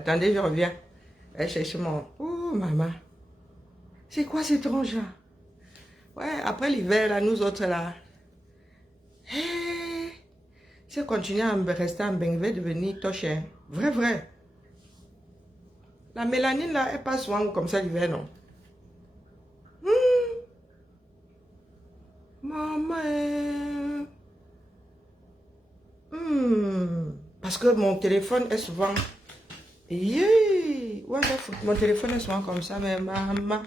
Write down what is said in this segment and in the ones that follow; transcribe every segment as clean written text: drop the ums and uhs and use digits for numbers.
Attendez, je reviens. Elle cherche mon... Oh, maman. C'est quoi cet étrange-là? Ouais, après l'hiver, là, nous autres, là... Hey, si on continue à me rester en bain, je vais devenir toche, hein. Vrai, vrai. La mélanine, là, elle passe souvent comme ça l'hiver, non? Maman. Parce que mon téléphone est souvent... Yeah. Ouais, mon téléphone est souvent comme ça, mais maman,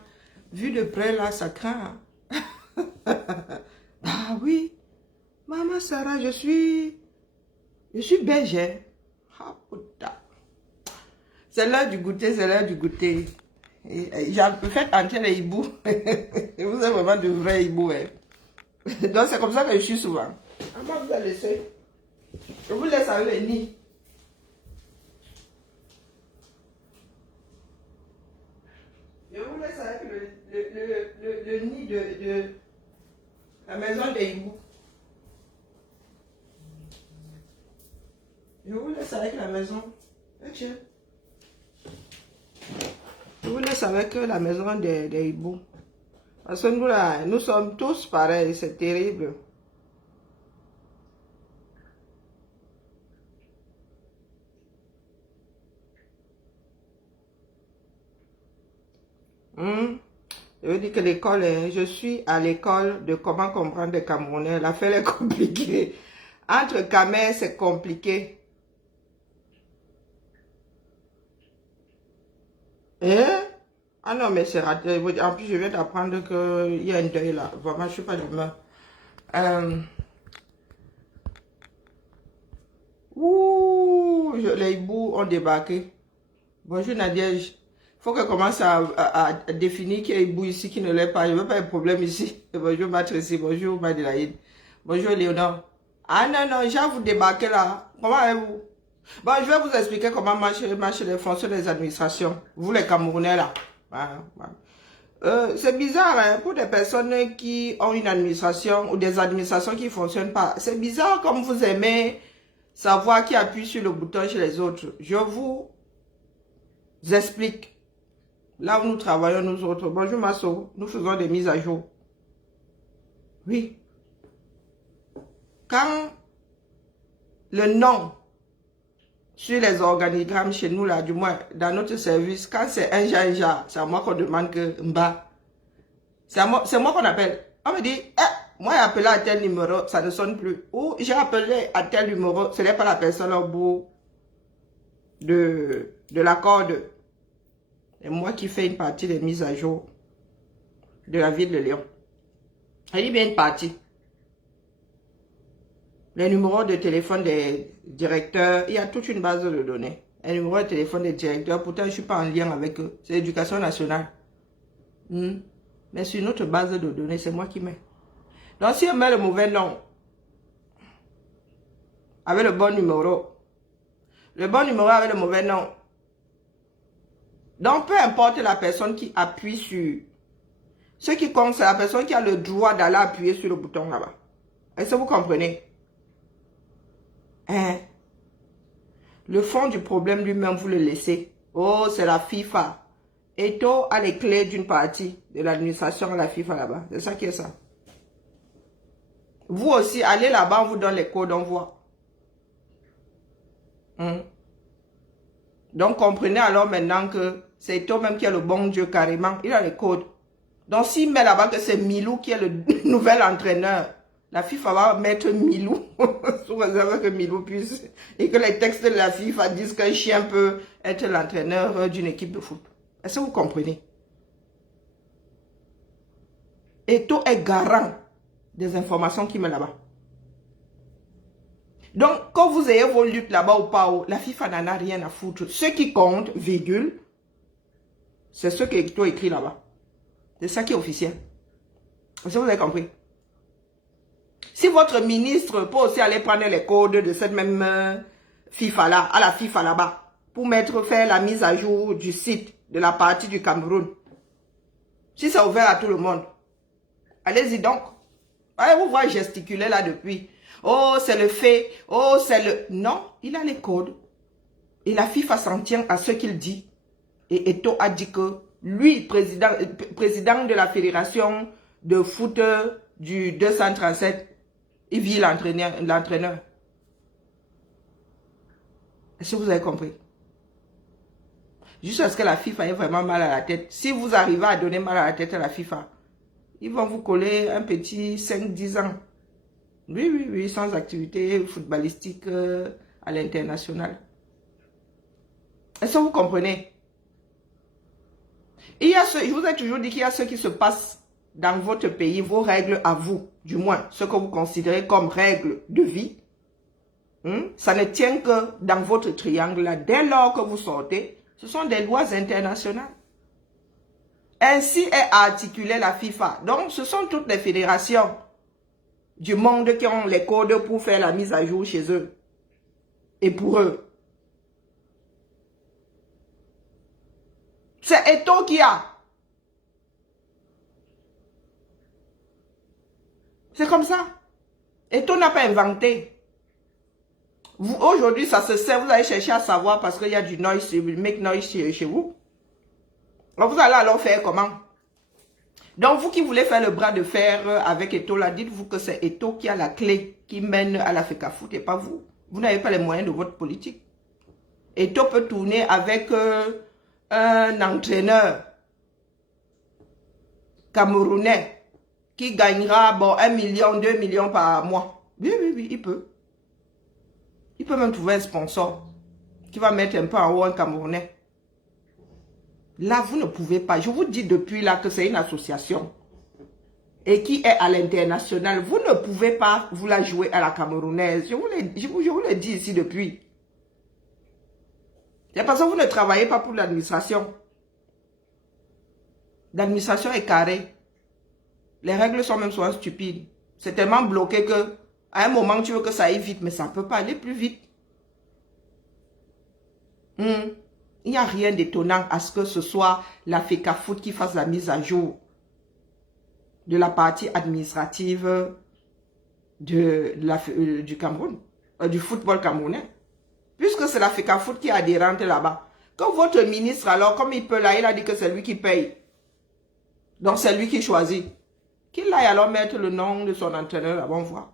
vu de près, là, ça craint. Ah oui. Maman Sarah, je suis belge. Hein. Ah, putain. C'est l'heure du goûter, c'est l'heure du goûter. Faites entrer les hiboux. Vous êtes vraiment de vrais hiboux. Hein. Donc c'est comme ça que je suis souvent. Maman vous a laissé. Je vous laisse avec le nid. Je vous laisse avec le nid de la maison des hiboux. Je vous laisse avec la maison. Tiens. Je vous laisse avec la maison des hiboux. Parce que nous, là, nous sommes tous pareils. C'est terrible. Je veux dire que l'école, je suis à l'école de comment comprendre des Camerounais. L'affaire est compliquée. Entre Camer, c'est compliqué. Hein? Ah non, mais c'est raté. En plus, je viens d'apprendre qu'il y a un deuil là. Vraiment, je ne suis pas d'humeur. Les hiboux ont débarqué. Bonjour Nadia. Il faut que je commence à définir qu'il y a hibou ici qui ne l'est pas. Je ne veux pas de problème ici. Bonjour Matricie. Bonjour Madelaïde. Bonjour Léonore. Ah non, non, j'ai vous débarquer là. Comment allez-vous? Bon, je vais vous expliquer comment marchent les fonctions des administrations. Vous les Camerounais là. C'est bizarre hein, pour des personnes qui ont une administration ou des administrations qui ne fonctionnent pas. C'est bizarre comme vous aimez savoir qui appuie sur le bouton chez les autres. Je vous explique. Là où nous travaillons nous autres. Bonjour Masso, nous faisons des mises à jour. Oui. Quand le nom sur les organigrammes chez nous, là, du moins, dans notre service, quand c'est un ja, c'est à moi qu'on demande que Mba. C'est moi qu'on appelle. On me dit, moi j'ai appelé à tel numéro, ça ne sonne plus. Ou j'ai appelé à tel numéro, ce n'est pas la personne au bout de la corde. Et moi qui fais une partie des mises à jour de la ville de Lyon. Je dis bien une partie. Les numéros de téléphone des directeurs, il y a toute une base de données. Les numéros de téléphone des directeurs, pourtant je ne suis pas en lien avec eux. C'est l'éducation nationale. Mais sur notre base de données, c'est moi qui mets. Donc si on met le mauvais nom, avec le bon numéro avec le mauvais nom, donc peu importe la personne qui appuie sur, ce qui compte c'est la personne qui a le droit d'aller appuyer sur le bouton là-bas. Est-ce que vous comprenez? Hein? Le fond du problème lui-même, vous le laissez. Oh, c'est la FIFA. Eto a les clés d'une partie de l'administration à la FIFA là-bas. C'est ça qui est ça. Vous aussi, allez là-bas, on vous donne les codes, on voit. Donc, comprenez alors maintenant que c'est Eto même qui a le bon Dieu carrément. Il a les codes. Donc, s'il met là-bas que c'est Milou qui est le nouvel entraîneur, la FIFA va mettre Milou, sous réserve que Milou puisse, et que les textes de la FIFA disent qu'un chien peut être l'entraîneur d'une équipe de foot. Est-ce que vous comprenez? Eto est garant des informations qu'il met là-bas. Donc, quand vous ayez vos luttes là-bas ou pas, la FIFA n'en a rien à foutre. Ce qui compte, virgule, c'est ce que Eto écrit là-bas. C'est ça qui est officiel. Est-ce que vous avez compris? Si votre ministre peut aussi aller prendre les codes de cette même FIFA-là, à la FIFA là-bas, pour faire la mise à jour du site de la partie du Cameroun, si c'est ouvert à tout le monde, allez-y donc. Allez vous voir gesticuler là depuis. Oh, c'est le fait. Oh, c'est le... Non, il a les codes. Et la FIFA s'en tient à ce qu'il dit. Et Eto'o a dit que lui, président de la fédération de foot du 237, il vit l'entraîneur. Est-ce que vous avez compris? Juste parce que la FIFA est vraiment mal à la tête. Si vous arrivez à donner mal à la tête à la FIFA, ils vont vous coller un petit 5-10 ans. Oui, sans activité footballistique à l'international. Est-ce que vous comprenez? Je vous ai toujours dit qu'il y a ce qui se passe dans votre pays, vos règles à vous, du moins, ce que vous considérez comme règles de vie. Ça ne tient que dans votre triangle-là. Dès lors que vous sortez, ce sont des lois internationales. Ainsi est articulée la FIFA. Donc, ce sont toutes les fédérations du monde qui ont les codes pour faire la mise à jour chez eux. Et pour eux. C'est Eto'o qui a. C'est comme ça. Eto'o n'a pas inventé. Aujourd'hui, ça se sait. Vous allez chercher à savoir parce qu'il y a du noise, make noise chez vous. Donc, vous allez alors faire comment? Donc, vous qui voulez faire le bras de fer avec Eto'o, là, dites-vous que c'est Eto'o qui a la clé qui mène à la FECAFOOT et pas vous. Vous n'avez pas les moyens de votre politique. Eto'o peut tourner avec un entraîneur camerounais qui gagnera 1 million, 2 millions par mois. Oui, il peut. Il peut même trouver un sponsor qui va mettre un peu en haut un Camerounais. Là, vous ne pouvez pas. Je vous dis depuis là que c'est une association et qui est à l'international. Vous ne pouvez pas vous la jouer à la camerounaise. Je vous le dis ici depuis. C'est parce que vous ne travaillez pas pour l'administration. L'administration est carrée. Les règles sont même souvent stupides. C'est tellement bloqué que à un moment, tu veux que ça aille vite, mais ça ne peut pas aller plus vite. Il n'y a rien d'étonnant à ce que ce soit la FECAFOOT qui fasse la mise à jour de la partie administrative du Cameroun, du football camerounais. Puisque c'est la FECAFOOT qui est adhérente là-bas. Quand votre ministre, alors, comme il peut là, il a dit que c'est lui qui paye. Donc, c'est lui qui choisit. Qu'il aille alors mettre le nom de son entraîneur là-bas, on voit.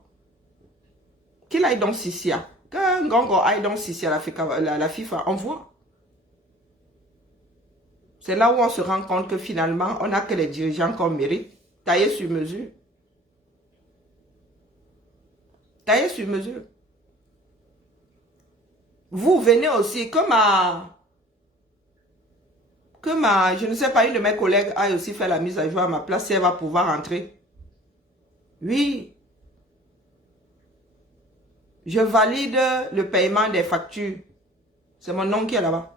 Qu'il aille dans Sissia. Qu'un Ngongo aille dans Sissia, la FIFA, on voit. C'est là où on se rend compte que finalement, on n'a que les dirigeants qu'on mérite. Taillés sur mesure. Taillés sur mesure. Vous venez aussi, je ne sais pas, une de mes collègues a aussi fait la mise à jour à ma place, si elle va pouvoir entrer. Oui. Je valide le paiement des factures. C'est mon nom qui est là-bas.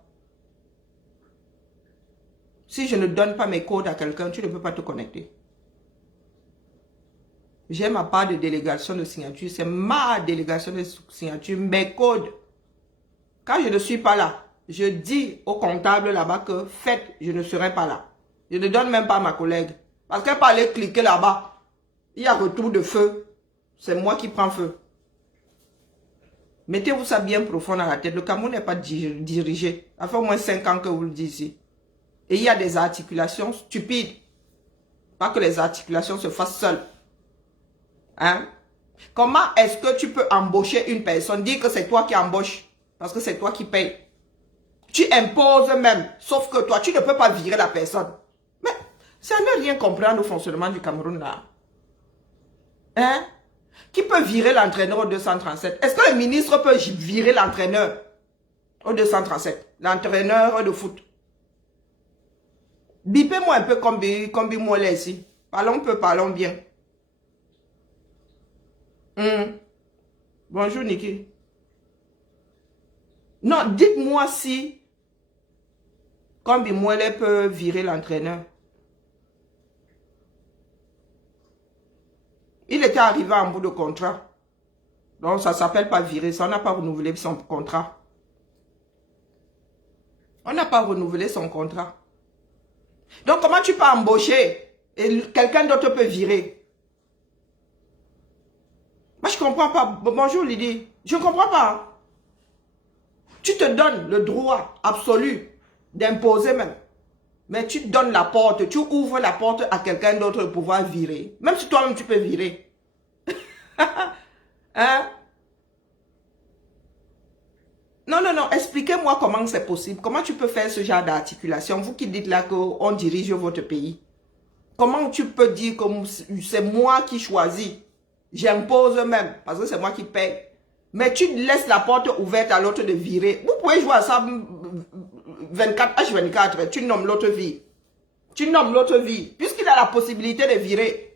Si je ne donne pas mes codes à quelqu'un, tu ne peux pas te connecter. J'ai ma part de délégation de signature. C'est ma délégation de signature, mes codes. Quand je ne suis pas là, je dis au comptable là-bas que faites, je ne serai pas là. Je ne donne même pas à ma collègue. Parce qu'elle peut aller cliquer là-bas. Il y a retour de feu. C'est moi qui prends feu. Mettez-vous ça bien profond dans la tête. Le Cameroun n'est pas dirigé. Ça fait au moins 5 ans que vous le dites ici. Et il y a des articulations stupides. Pas que les articulations se fassent seules. Hein? Comment est-ce que tu peux embaucher une personne, dire que c'est toi qui embauches, parce que c'est toi qui payes? Tu imposes même, sauf que toi, tu ne peux pas virer la personne. Mais ça ne rien comprendre au fonctionnement du Cameroun là. Hein? Qui peut virer l'entraîneur au 237? Est-ce que le ministre peut virer l'entraîneur au 237? L'entraîneur de foot. Bipez-moi un peu comme moi là ici. Parlons peu, parlons bien. Bonjour Niki. Non, dites-moi si Combi Mouele peut virer l'entraîneur. Il était arrivé en bout de contrat. Donc ça ne s'appelle pas virer, ça on n'a pas renouvelé son contrat. On n'a pas renouvelé son contrat. Donc comment tu peux embaucher et quelqu'un d'autre peut virer? Moi je ne comprends pas. Bonjour Lydie. Je ne comprends pas. Tu te donnes le droit absolu d'imposer même. Mais tu donnes la porte, tu ouvres la porte à quelqu'un d'autre de pouvoir virer. Même si toi-même tu peux virer. Hein? Non, non, non, expliquez-moi comment c'est possible. Comment tu peux faire ce genre d'articulation? Vous qui dites là qu'on dirige votre pays. Comment tu peux dire que c'est moi qui choisis? J'impose même, parce que c'est moi qui paye. Mais tu laisses la porte ouverte à l'autre de virer. Vous pouvez jouer à ça 24h24. Tu nommes l'autre vie. Tu nommes l'autre vie. Puisqu'il a la possibilité de virer.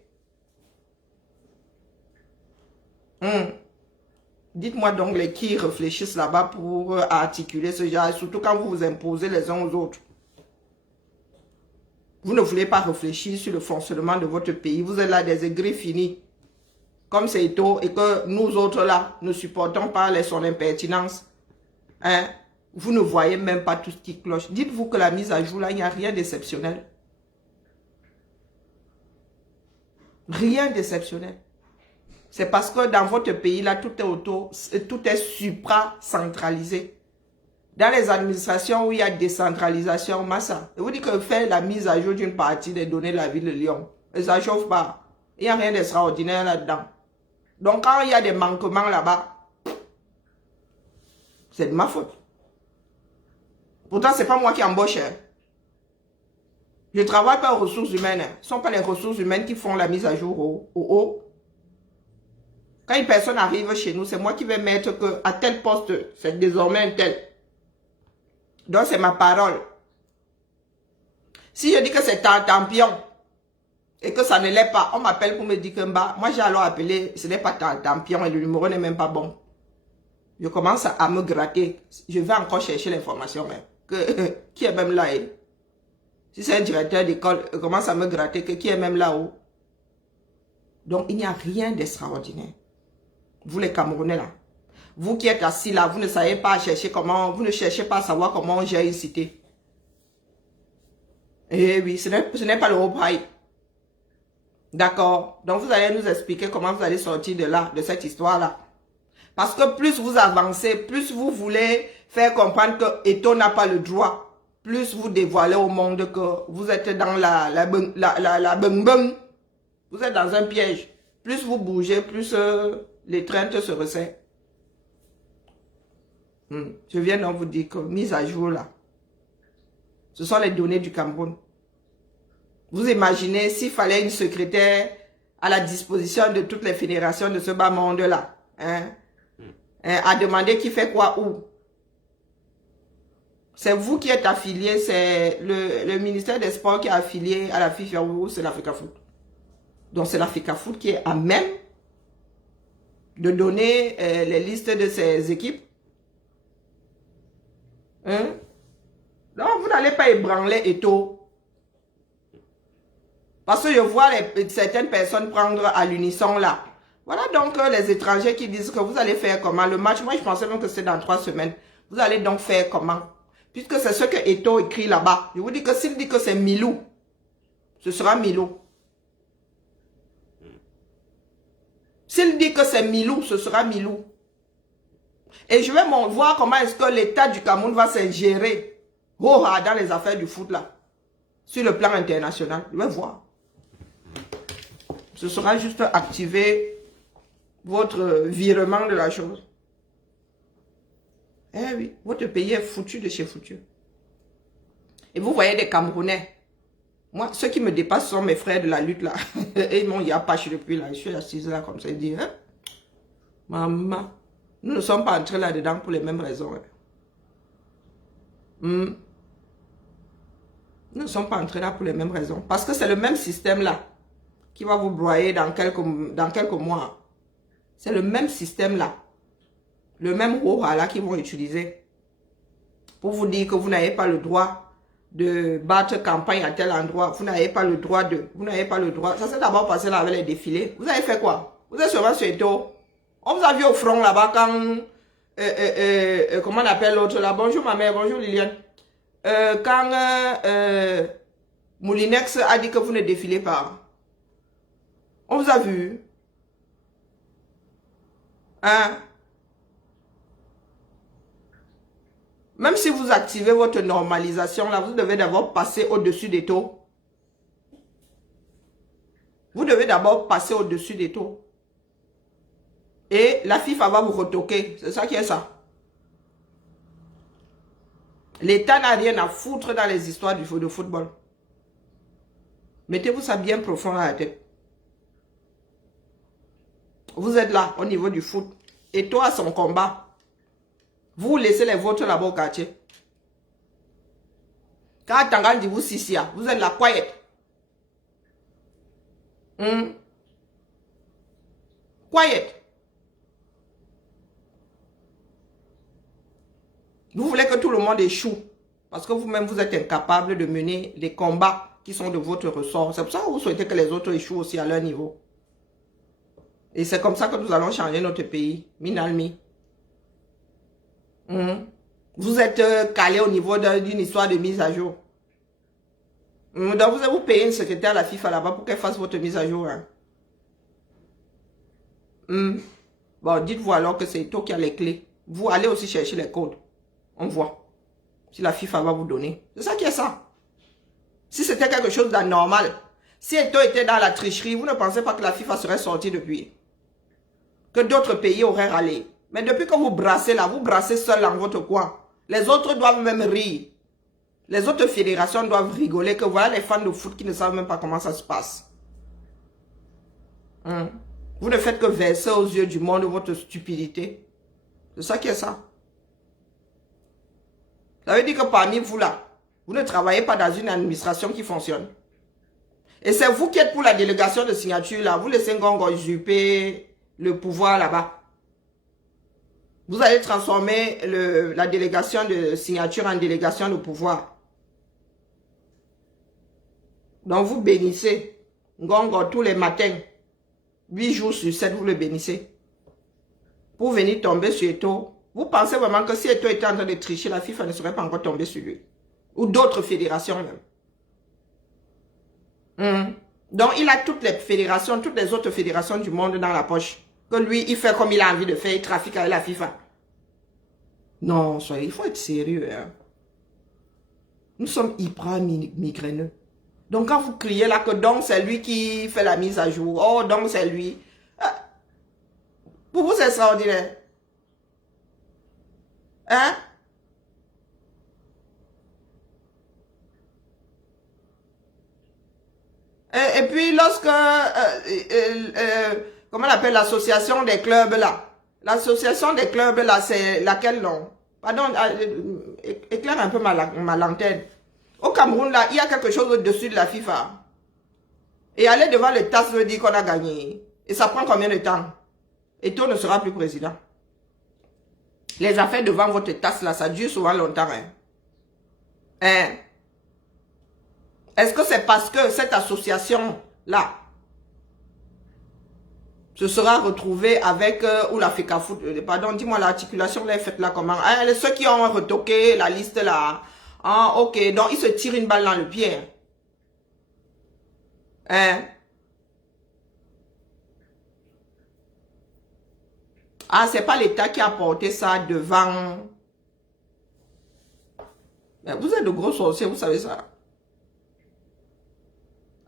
Dites-moi donc les qui réfléchissent là-bas pour articuler ce genre. Surtout quand vous vous imposez les uns aux autres. Vous ne voulez pas réfléchir sur le fonctionnement de votre pays. Vous êtes là des aigris finis. Comme c'est tôt et que nous autres là ne supportons pas son impertinence. Hein? Vous ne voyez même pas tout ce qui cloche. Dites-vous que la mise à jour là, il n'y a rien d'exceptionnel. Rien d'exceptionnel. C'est parce que dans votre pays là, tout est supra-centralisé. Dans les administrations où il y a décentralisation, massa, je vous dis que faire la mise à jour d'une partie des données de la ville de Lyon, ça ne chauffe pas. Il n'y a rien d'extraordinaire là-dedans. Donc quand il y a des manquements là-bas, c'est de ma faute. Pourtant, ce n'est pas moi qui embauche. Je ne travaille pas aux ressources humaines. Ce ne sont pas les ressources humaines qui font la mise à jour au haut. Quand une personne arrive chez nous, c'est moi qui vais mettre que à tel poste, c'est désormais un tel. Donc, c'est ma parole. Si je dis que c'est un tampion et que ça ne l'est pas, on m'appelle pour me dire que moi, j'ai alors appelé, ce n'est pas tampion et le numéro n'est même pas bon. Je commence à me gratter. Je vais encore chercher l'information. Qui est même là? Si c'est un directeur d'école, je commence à me gratter que qui est même là-haut. Donc, il n'y a rien d'extraordinaire. Vous les Camerounais là. Vous qui êtes assis là, vous ne savez pas chercher comment, vous ne cherchez pas à savoir comment on gère une cité. Eh oui, ce n'est pas le haut paille. D'accord. Donc, vous allez nous expliquer comment vous allez sortir de là, de cette histoire-là. Parce que plus vous avancez, plus vous voulez faire comprendre que Eto n'a pas le droit. Plus vous dévoilez au monde que vous êtes dans la beng. Vous êtes dans un piège. Plus vous bougez, plus l'étreinte se resserre. Je viens donc vous dire que mise à jour là, ce sont les données du Cameroun. Vous imaginez s'il fallait une secrétaire à la disposition de toutes les fédérations de ce bas monde là, à demander qui fait quoi où. C'est vous qui êtes affilié, c'est le ministère des Sports qui est affilié à la FIFA ou c'est l'Africafoot. Donc c'est l'Africafoot qui est à même de donner les listes de ces équipes. Donc vous n'allez pas ébranler Eto. Parce que je vois certaines personnes prendre à l'unisson là. Voilà donc les étrangers qui disent que vous allez faire comment le match. Moi je pensais même que c'est dans 3 semaines. Vous allez donc faire comment? Puisque c'est ce que Eto écrit là-bas. Je vous dis que s'il dit que c'est Milou, ce sera Milou. S'il dit que c'est Milou, ce sera Milou. Et je vais voir comment est-ce que l'État du Cameroun va s'ingérer dans les affaires du foot là. Sur le plan international. Je vais voir. Ce sera juste activer votre virement de la chose. Eh oui, votre pays est foutu de chez foutu. Et vous voyez des Camerounais. Moi, ceux qui me dépassent sont mes frères de la lutte là. Et non, il y a pas depuis là. Je suis assise là comme ça. Il dit, hein? Maman, nous ne sommes pas entrés là-dedans pour les mêmes raisons. Nous ne sommes pas entrés là pour les mêmes raisons. Parce que c'est le même système là qui va vous broyer dans quelques mois. C'est le même système là. Le même roha là qu'ils vont utiliser. Pour vous dire que vous n'avez pas le droit de battre campagne à tel endroit. Vous n'avez pas le droit de... Vous n'avez pas le droit. Ça s'est d'abord passé là avec les défilés. Vous avez fait quoi? Vous êtes sûrement sur Eto. On vous a vu au front là-bas quand... comment on appelle l'autre là? Bonjour ma mère, bonjour Liliane. Quand Moulinex a dit que vous ne défilez pas. On vous a vu. Hein? Même si vous activez votre normalisation, là, vous devez d'abord passer au-dessus des taux. Vous devez d'abord passer au-dessus des taux. Et la FIFA va vous retoquer. C'est ça qui est ça. L'État n'a rien à foutre dans les histoires de football. Mettez-vous ça bien profond dans la tête. Vous êtes là, au niveau du foot. Et toi, son combat. Vous laissez les vôtres là-bas au quartier. Quand Tangan dit vous Sissia, vous êtes là, quiet. Quiet. Vous voulez que tout le monde échoue. Parce que vous-même, vous êtes incapable de mener des combats qui sont de votre ressort. C'est pour ça que vous souhaitez que les autres échouent aussi à leur niveau. Et c'est comme ça que nous allons changer notre pays. Minalmi. Vous êtes calé au niveau d'une histoire de mise à jour. Donc vous allez vous payer une secrétaire à la FIFA là-bas pour qu'elle fasse votre mise à jour. Hein. Bon, dites-vous alors que c'est toi qui a les clés. Vous allez aussi chercher les codes. On voit. Si la FIFA va vous donner. C'est ça qui est ça. Si c'était quelque chose d'anormal. Si Eto était dans la tricherie, vous ne pensez pas que la FIFA serait sortie depuis. Que d'autres pays auraient râlé. Mais depuis que vous brassez là, vous brassez seul dans votre coin. Les autres doivent même rire. Les autres fédérations doivent rigoler que voilà les fans de foot qui ne savent même pas comment ça se passe. Vous ne faites que verser aux yeux du monde votre stupidité. C'est ça qui est ça. Ça veut dire que parmi vous là, vous ne travaillez pas dans une administration qui fonctionne. Et c'est vous qui êtes pour la délégation de signature là. Vous laissez Ngongo usurper le pouvoir là-bas. Vous allez transformer la délégation de signature en délégation de pouvoir. Donc vous bénissez Ngongo tous les matins. 8 jours sur 7, vous le bénissez. Pour venir tomber sur Eto. Vous pensez vraiment que si Eto était en train de tricher, la FIFA ne serait pas encore tombée sur lui. Ou d'autres fédérations même. Donc il a toutes les fédérations, toutes les autres fédérations du monde dans la poche. Que lui, il fait comme il a envie de faire, il trafique avec la FIFA. Non, il faut être sérieux. Hein. Nous sommes hyper migraineux. Donc quand vous criez là que donc c'est lui qui fait la mise à jour, oh donc c'est lui. Pour vous c'est extraordinaire. Hein? Et puis lorsque, comment on appelle l'association des clubs là? L'association des clubs là, c'est laquelle non? Pardon, éclaire un peu ma lanterne. Au Cameroun là, il y a quelque chose au-dessus de la FIFA. Et aller devant le TAS veut dire qu'on a gagné. Et ça prend combien de temps? Et Eto ne sera plus président. Les affaires devant votre TAS là, ça dure souvent longtemps. Hein? Est-ce que c'est parce que cette association-là se sera retrouvée avec, ou la FECAFOOT, pardon, dis-moi l'articulation, là, faites là comment? Hein, ceux qui ont retoqué la liste là. Ah, ok, donc ils se tirent une balle dans le pied. Hein? Ah, c'est pas l'État qui a porté ça devant. Mais vous êtes de gros sorciers, vous savez ça.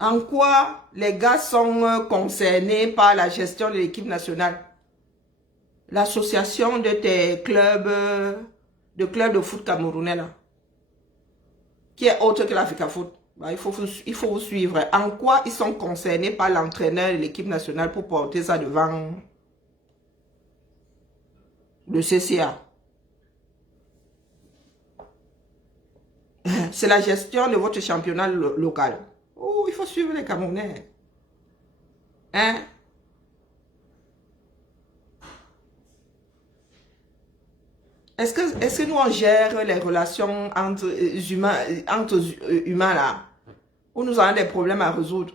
En quoi les gars sont concernés par la gestion de l'équipe nationale? L'association de tes clubs, de foot camerounais là, qui est autre que la FECAFOOT. Bah, il faut vous suivre. En quoi ils sont concernés par l'entraîneur de l'équipe nationale pour porter ça devant le CCA? C'est la gestion de votre championnat local. Oh, il faut suivre les Camerounais. Hein? Est-ce que nous on gère les relations entre humains là? Ou nous avons des problèmes à résoudre?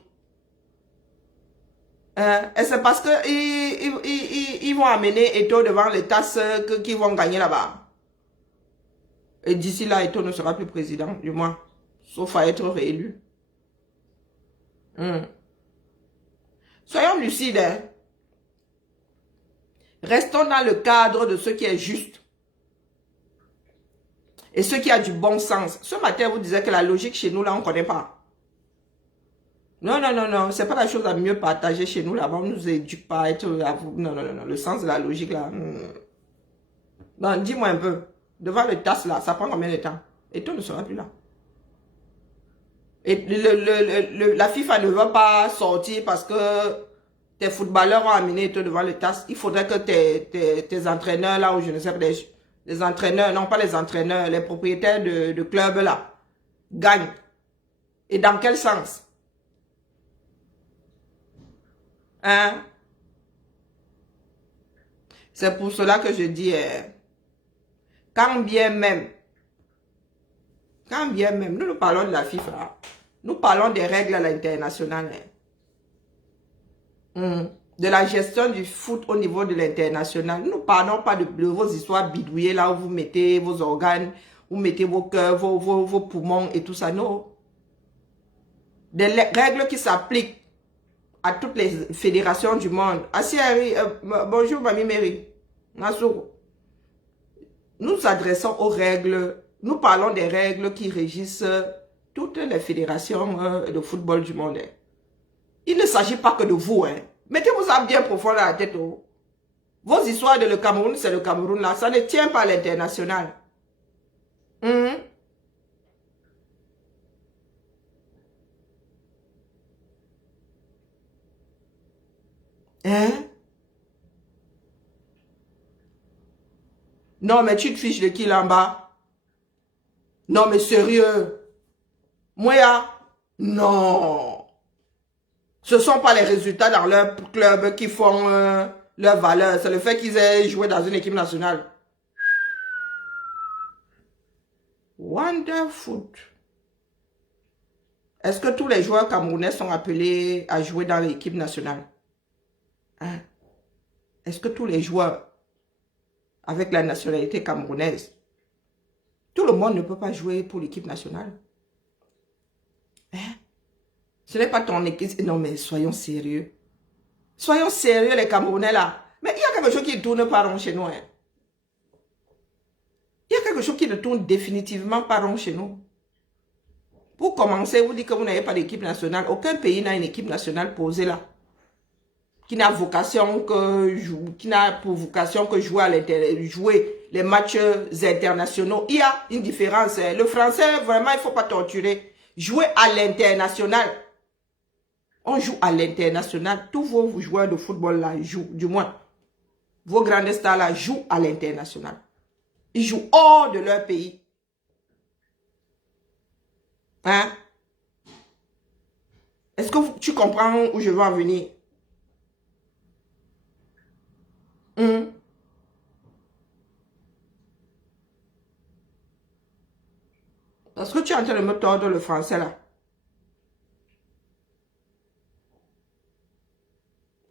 Et c'est parce que ils vont amener Eto devant les tasses qui vont gagner là-bas. Et d'ici là, Eto ne sera plus président, du moins. Sauf à être réélu. Soyons lucides. Hein. Restons dans le cadre de ce qui est juste. Et ceux qui ont du bon sens. Ce matin, vous disiez que la logique chez nous, là, on ne connaît pas. Non, non, non, non. C'est pas la chose à mieux partager chez nous, là-bas. On ne nous éduque pas à être... Non, non, non, non. Le sens de la logique, là. Non, dis-moi un peu. Devant le TAS, là, ça prend combien de temps? Et tout ne sera plus là. Et la FIFA ne veut pas sortir parce que tes footballeurs ont amené tout devant le TAS. Il faudrait que tes entraîneurs, là, ou je ne sais pas, les entraîneurs, non pas les entraîneurs, les propriétaires de clubs, là, gagnent. Et dans quel sens? Hein? C'est pour cela que je dis, quand bien même, nous parlons de la FIFA, nous parlons des règles à l'international, de la gestion du foot au niveau de l'international. Nous ne parlons pas de vos histoires bidouillées là où vous mettez vos organes, vous mettez vos cœurs, vos poumons et tout ça, non. Des règles qui s'appliquent à toutes les fédérations du monde. Asiari, bonjour Mamie Mary. Nassou. Nous nous adressons aux règles, nous parlons des règles qui régissent toutes les fédérations de football du monde. Il ne s'agit pas que de vous. Mettez-vous ça bien profond dans la tête. Oh. Vos histoires de le Cameroun, c'est le Cameroun là. Ça ne tient pas à l'international. Hein? Non, mais tu te fiches de qui là en bas? Non, mais sérieux? Moi, non. Ce ne sont pas les résultats dans leur club qui font leur valeur. C'est le fait qu'ils aient joué dans une équipe nationale. Wonderful. Est-ce que tous les joueurs camerounais sont appelés à jouer dans l'équipe nationale? Hein? Est-ce que tous les joueurs avec la nationalité camerounaise, tout le monde ne peut pas jouer pour l'équipe nationale? Hein? Ce n'est pas ton équipe. Non, mais soyons sérieux. Soyons sérieux, les Camerounais, là. Mais il y a quelque chose qui ne tourne pas rond chez nous. Hein. Il y a quelque chose qui ne tourne définitivement pas rond chez nous. Pour commencer, vous dites que vous n'avez pas d'équipe nationale. Aucun pays n'a une équipe nationale posée là. Qui n'a pour vocation que jouer les matchs internationaux. Il y a une différence. Le français, vraiment, il ne faut pas torturer. Jouer à l'international. On joue à l'international. Tous vos joueurs de football là jouent, du moins, vos grandes stars là jouent à l'international. Ils jouent hors de leur pays. Hein? Est-ce que tu comprends où je veux en venir? Parce que tu es en train de me tordre le français là.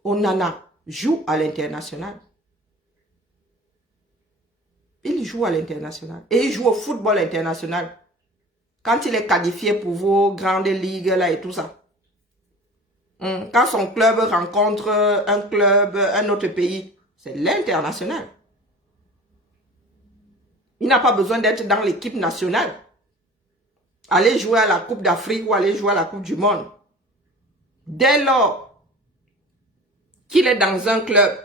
Onana joue à l'international. Il joue à l'international. Et il joue au football international. Quand il est qualifié pour vos grandes ligues là et tout ça. Quand son club rencontre un autre pays, c'est l'international. Il n'a pas besoin d'être dans l'équipe nationale. Aller jouer à la Coupe d'Afrique ou aller jouer à la Coupe du Monde. Dès lors qu'il est dans un club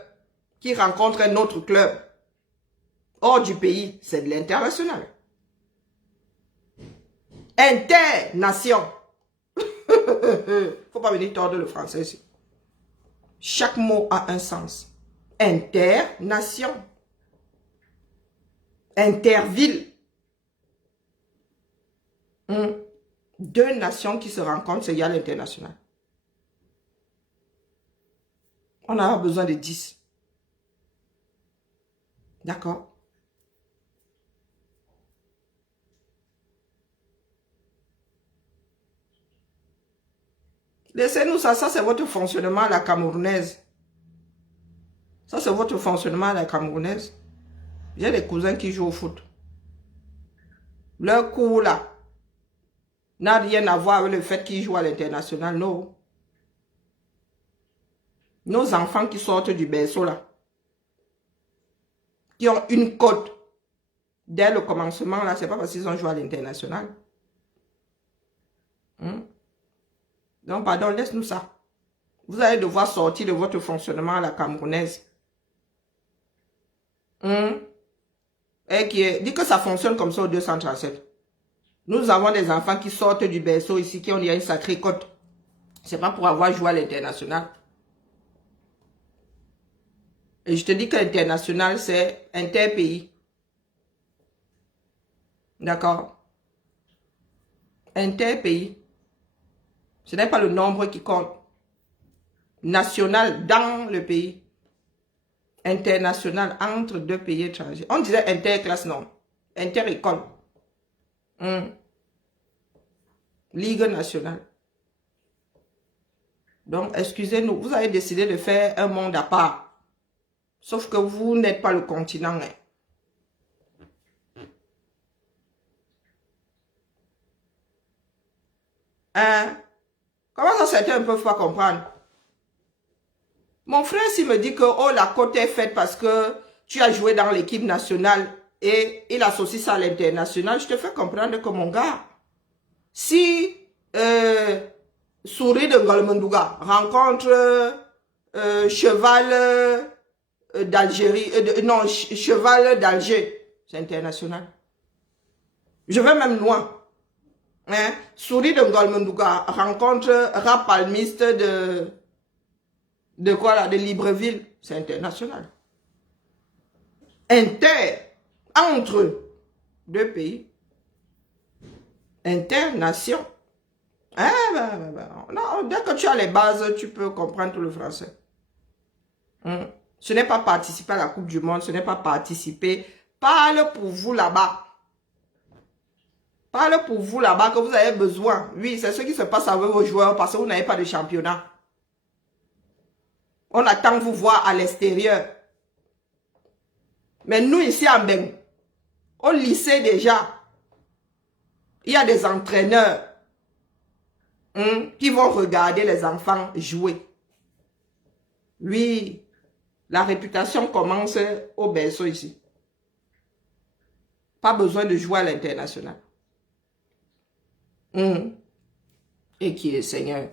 qui rencontre un autre club hors du pays, c'est de l'international. Internation. Faut pas venir tordre le français ici. Chaque mot a un sens. Internation. Interville. Deux nations qui se rencontrent, c'est égal à l'international. On a besoin de 10. D'accord? Laissez-nous ça, c'est votre fonctionnement à la camerounaise. Ça, c'est votre fonctionnement à la camerounaise. J'ai des cousins qui jouent au foot. Leur cours là n'a rien à voir avec le fait qu'ils jouent à l'international, non. Nos enfants qui sortent du berceau là, qui ont une cote dès le commencement, là, c'est pas parce qu'ils ont joué à l'international. Donc, pardon, laisse-nous ça. Vous allez devoir sortir de votre fonctionnement à la camerounaise. Et dit que ça fonctionne comme ça au 237. Nous avons des enfants qui sortent du berceau ici, qui ont une sacrée cote. C'est pas pour avoir joué à l'international. Et je te dis que l'international, c'est interpays. D'accord? Interpays. Ce n'est pas le nombre qui compte. National dans le pays. International entre deux pays étrangers. On disait interclasse, non. Inter-école. Ligue nationale. Donc, excusez-nous, vous avez décidé de faire un monde à part. Sauf que vous n'êtes pas le continent. Comment ça, certains ne peuvent pas comprendre? Mon frère, s'il me dit que oh, la cote est faite parce que tu as joué dans l'équipe nationale et il associe ça à l'international, je te fais comprendre que mon gars, si Souris de Ngolmendouga rencontre Cheval d'Algérie, non, Cheval d'Alger, c'est international. Je vais même loin. Souris de Ngolmendouga rencontre Rapalmiste de quoi là, de Libreville, c'est international. Entre deux pays, internation. Non, dès que tu as les bases, tu peux comprendre tout le français. Ce n'est pas participer à la Coupe du Monde, ce n'est pas participer. Parle pour vous là-bas. Parle pour vous là-bas que vous avez besoin. Oui, c'est ce qui se passe avec vos joueurs parce que vous n'avez pas de championnat. On attend vous voir à l'extérieur. Mais nous ici en Ben, au lycée déjà, il y a des entraîneurs qui vont regarder les enfants jouer. Oui, la réputation commence au berceau ici. Pas besoin de jouer à l'international. Et qui est Seigneur?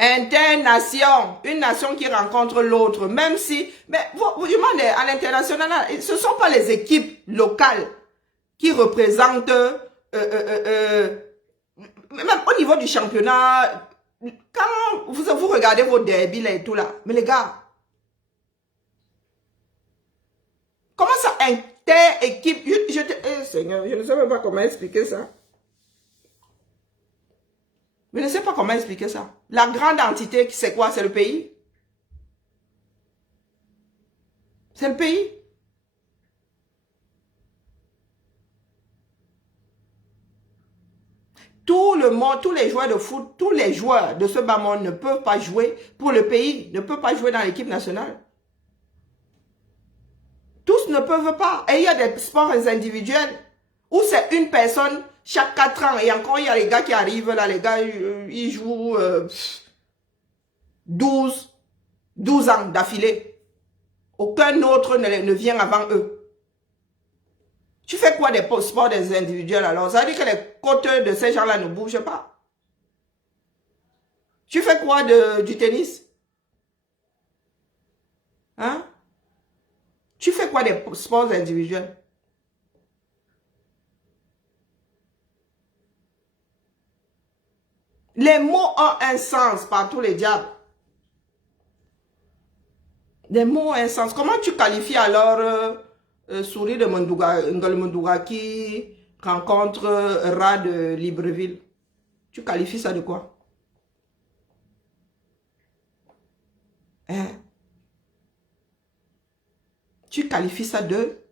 Internation, une nation qui rencontre l'autre, même si, mais vous demandez à l'international, ce ne sont pas les équipes locales qui représentent, même au niveau du championnat, quand vous regardez vos derbies là et tout là, mais les gars, comment ça inter-équipe, Seigneur, je ne sais même pas comment expliquer ça. Je ne sais pas comment expliquer ça. La grande entité, c'est quoi? C'est le pays? C'est le pays? Tout le monde, tous les joueurs de foot, tous les joueurs de ce bas monde ne peuvent pas jouer pour le pays, ne peuvent pas jouer dans l'équipe nationale. Tous ne peuvent pas. Et il y a des sports individuels où c'est une personne chaque 4 ans. Et encore, il y a les gars qui arrivent là, les gars, ils jouent 12 ans d'affilée. Aucun autre ne vient avant eux. Tu fais quoi des sports des individuels alors? Ça veut dire que les côtes de ces gens-là ne bougent pas. Tu fais quoi du tennis? Hein? Tu fais quoi des sports individuels? Les mots ont un sens par tous les diables. Les mots ont un sens. Comment tu qualifies alors Souris de Ngolmendouga qui rencontre Rat de Libreville? Tu qualifies ça de quoi? Hein? Tu qualifies ça de...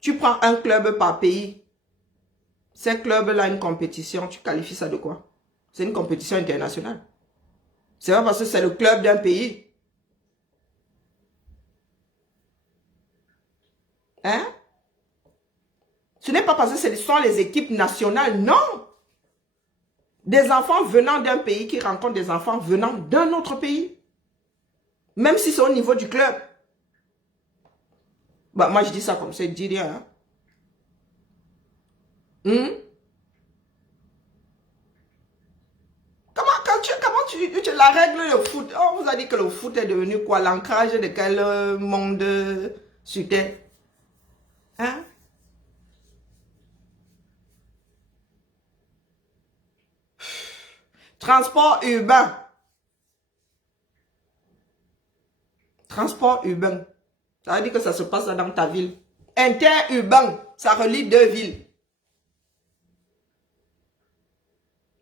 Tu prends un club par pays. Ces clubs-là, une compétition, tu qualifies ça de quoi? C'est une compétition internationale. C'est pas parce que c'est le club d'un pays. Hein? Ce n'est pas parce que ce sont les équipes nationales, non. Des enfants venant d'un pays qui rencontrent des enfants venant d'un autre pays. Même si c'est au niveau du club. Bah, moi, je dis ça comme ça, je dis rien. Hein. Hmm? La règle le foot, on vous a dit que le foot est devenu quoi? L'ancrage de quel monde sur Terre? Hein? Transport urbain. Transport urbain. Ça veut dire que ça se passe dans ta ville. Interurbain, ça relie deux villes.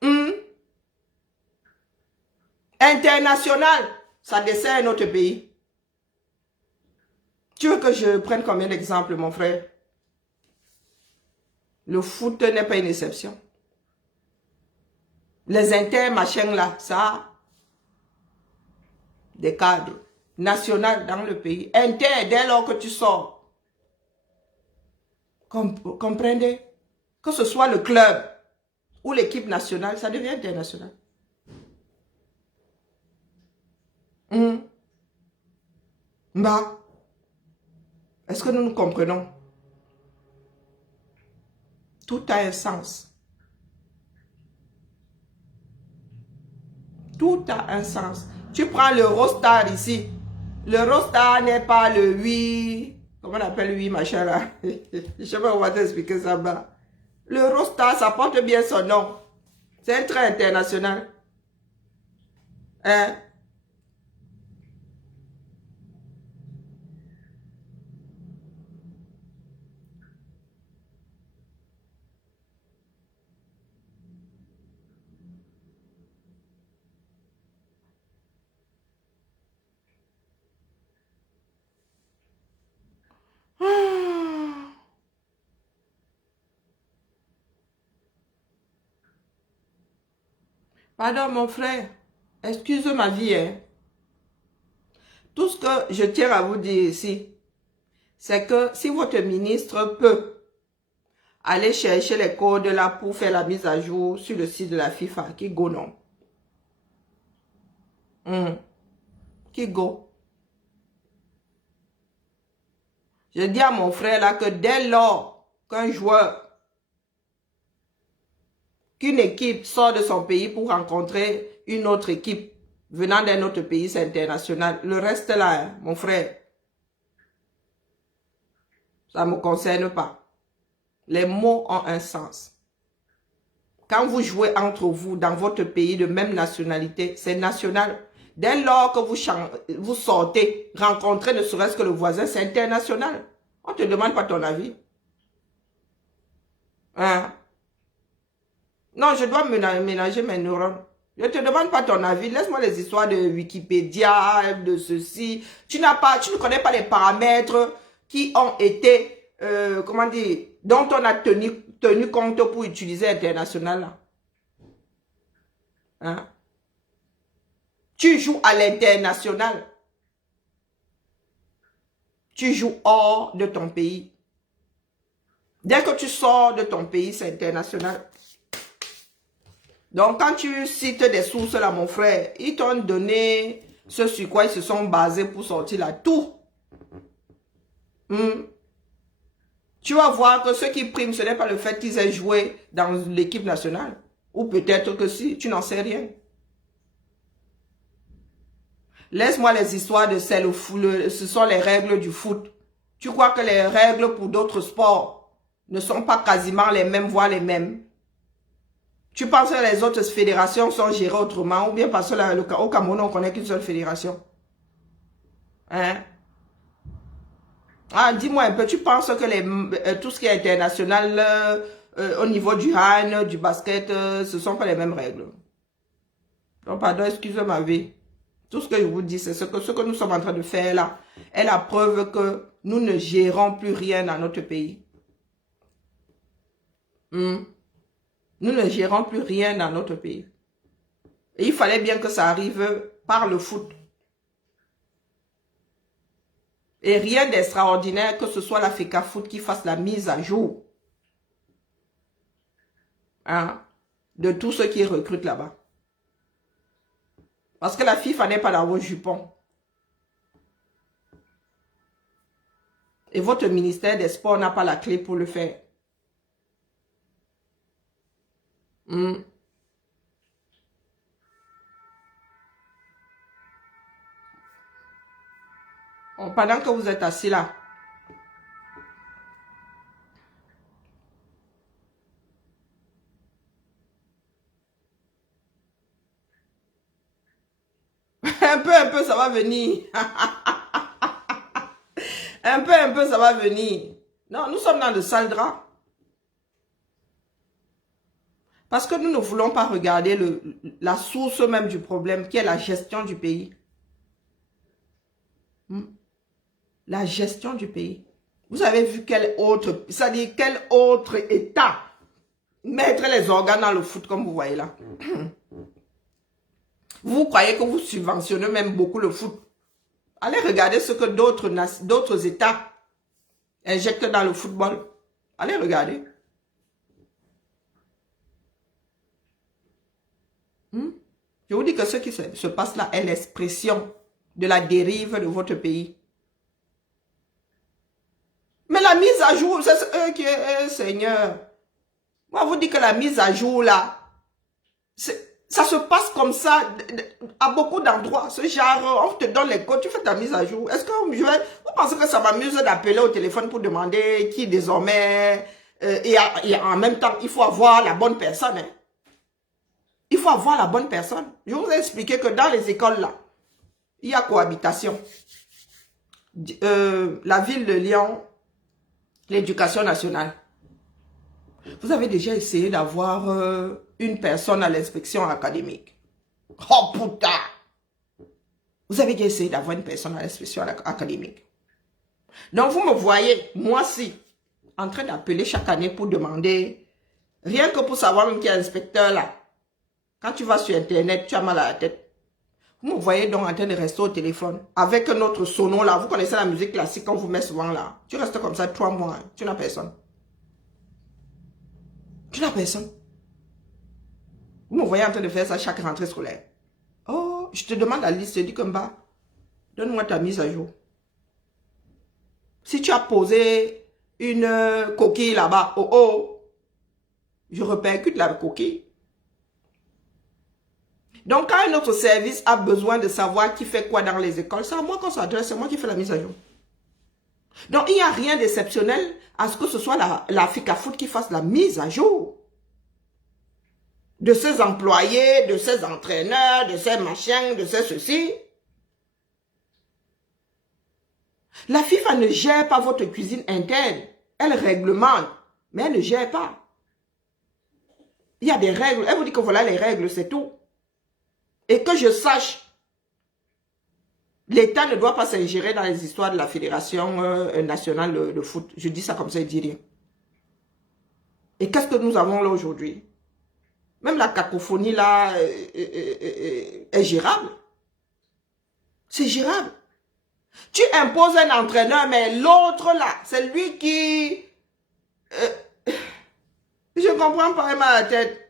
Hmm? International, ça dessert notre pays. Tu veux que je prenne combien d'exemples, mon frère? Le foot n'est pas une exception. Les inter-machins là, ça, des cadres nationaux dans le pays. Inter, dès lors que tu sors. Comprenez? Que ce soit le club ou l'équipe nationale, ça devient international. Bah, est-ce que nous nous comprenons? Tout a un sens. Tout a un sens. Tu prends l'Eurostar ici. L'Eurostar n'est pas le 8... Comment on appelle le 8 machin là? Je ne sais pas comment t'expliquer ça. Bah. L'Eurostar, ça porte bien son nom. C'est un train international. Hein? Pardon, mon frère. Excuse ma vie. Hein. Tout ce que je tiens à vous dire ici, c'est que si votre ministre peut aller chercher les codes là pour faire la mise à jour sur le site de la FIFA, qui go non? Qui go? Je dis à mon frère là que dès lors qu'un joueur, qu'une équipe sort de son pays pour rencontrer une autre équipe venant d'un autre pays, c'est international. Le reste là, hein, mon frère, ça ne me concerne pas. Les mots ont un sens. Quand vous jouez entre vous dans votre pays de même nationalité, c'est national. Dès lors que vous sortez, rencontrez ne serait-ce que le voisin, c'est international. On ne te demande pas ton avis. Hein? Non, je dois ménager mes neurones. Je ne te demande pas ton avis. Laisse-moi les histoires de Wikipédia, de ceci. Tu ne connais pas les paramètres qui ont été, comment dire, dont on a tenu compte pour utiliser international. Hein? Tu joues à l'international. Tu joues hors de ton pays. Dès que tu sors de ton pays, c'est international. Donc, quand tu cites des sources là, mon frère, ils t'ont donné ce sur quoi ils se sont basés pour sortir là. Tout. Tu vas voir que ce qui prime, ce n'est pas le fait qu'ils aient joué dans l'équipe nationale. Ou peut-être que si, tu n'en sais rien. Laisse-moi les histoires de ce sont les règles du foot. Tu crois que les règles pour d'autres sports ne sont pas quasiment les mêmes, voire les mêmes? Tu penses que les autres fédérations sont gérées autrement ou bien parce qu'au Cameroun, on connaît qu'une seule fédération? Hein? Ah, dis-moi un peu, tu penses que tout ce qui est international au niveau du hand, du basket, ce ne sont pas les mêmes règles? Donc, pardon, excusez ma vie. Tout ce que je vous dis, c'est ce que nous sommes en train de faire là est la preuve que nous ne gérons plus rien dans notre pays. Nous ne gérons plus rien dans notre pays. Et il fallait bien que ça arrive par le foot. Et rien d'extraordinaire que ce soit la FECA Foot qui fasse la mise à jour. Hein, de tous ceux qui recrutent là-bas. Parce que la FIFA n'est pas dans vos jupons. Et votre ministère des Sports n'a pas la clé pour le faire. Hmm. Bon, pendant que vous êtes assis là, un peu, ça va venir. Un peu, ça va venir. Non, nous sommes dans le sale drap. Parce que nous ne voulons pas regarder la source même du problème, qui est la gestion du pays. La gestion du pays. Vous avez vu quel autre, c'est-à-dire quel autre État mettre les organes dans le foot comme vous voyez là. Vous croyez que vous subventionnez même beaucoup le foot. Allez regarder ce que d'autres États injectent dans le football. Allez regarder. Je vous dis que ce qui se passe là est l'expression de la dérive de votre pays. Mais la mise à jour, c'est eux qui est, Seigneur. Moi, vous dis que la mise à jour là, ça se passe comme ça à beaucoup d'endroits. Ce genre, on te donne les codes, tu fais ta mise à jour. Est-ce que vous pensez que ça m'amuse d'appeler au téléphone pour demander qui désormais, et en même temps, il faut avoir la bonne personne. Hein. Il faut avoir la bonne personne. Je vous ai expliqué que dans les écoles là, il y a cohabitation. La ville de Lyon, l'éducation nationale. Vous avez déjà essayé d'avoir une personne à l'inspection académique. Oh putain! Vous avez déjà essayé d'avoir une personne à l'inspection académique. Donc vous me voyez, moi-ci, en train d'appeler chaque année pour demander, rien que pour savoir même qui est inspecteur là. Quand tu vas sur Internet, tu as mal à la tête. Vous me voyez donc en train de rester au téléphone avec notre sono là. Vous connaissez la musique classique qu'on vous met souvent là. Tu restes comme ça 3 mois, hein. Tu n'as personne. Tu n'as personne. Vous me voyez en train de faire ça chaque rentrée scolaire. Oh, je te demande la liste, je dis comme bas. Donne-moi ta mise à jour. Si tu as posé une coquille là-bas, je répercute la coquille. Donc, quand un autre service a besoin de savoir qui fait quoi dans les écoles, c'est à moi qu'on s'adresse, c'est moi qui fais la mise à jour. Donc, il n'y a rien d'exceptionnel à ce que ce soit la FICAFOOT qui fasse la mise à jour de ses employés, de ses entraîneurs, de ses machins, de ses ceci. La FIFA ne gère pas votre cuisine interne. Elle réglemente, mais elle ne gère pas. Il y a des règles. Elle vous dit que voilà les règles, c'est tout. Et que je sache, l'État ne doit pas s'ingérer dans les histoires de la Fédération nationale de foot. Je dis ça comme ça, il dit rien. Et qu'est-ce que nous avons là aujourd'hui? Même la cacophonie là est gérable. C'est gérable. Tu imposes un entraîneur, mais l'autre là, c'est lui qui... je ne comprends pas vraiment la tête.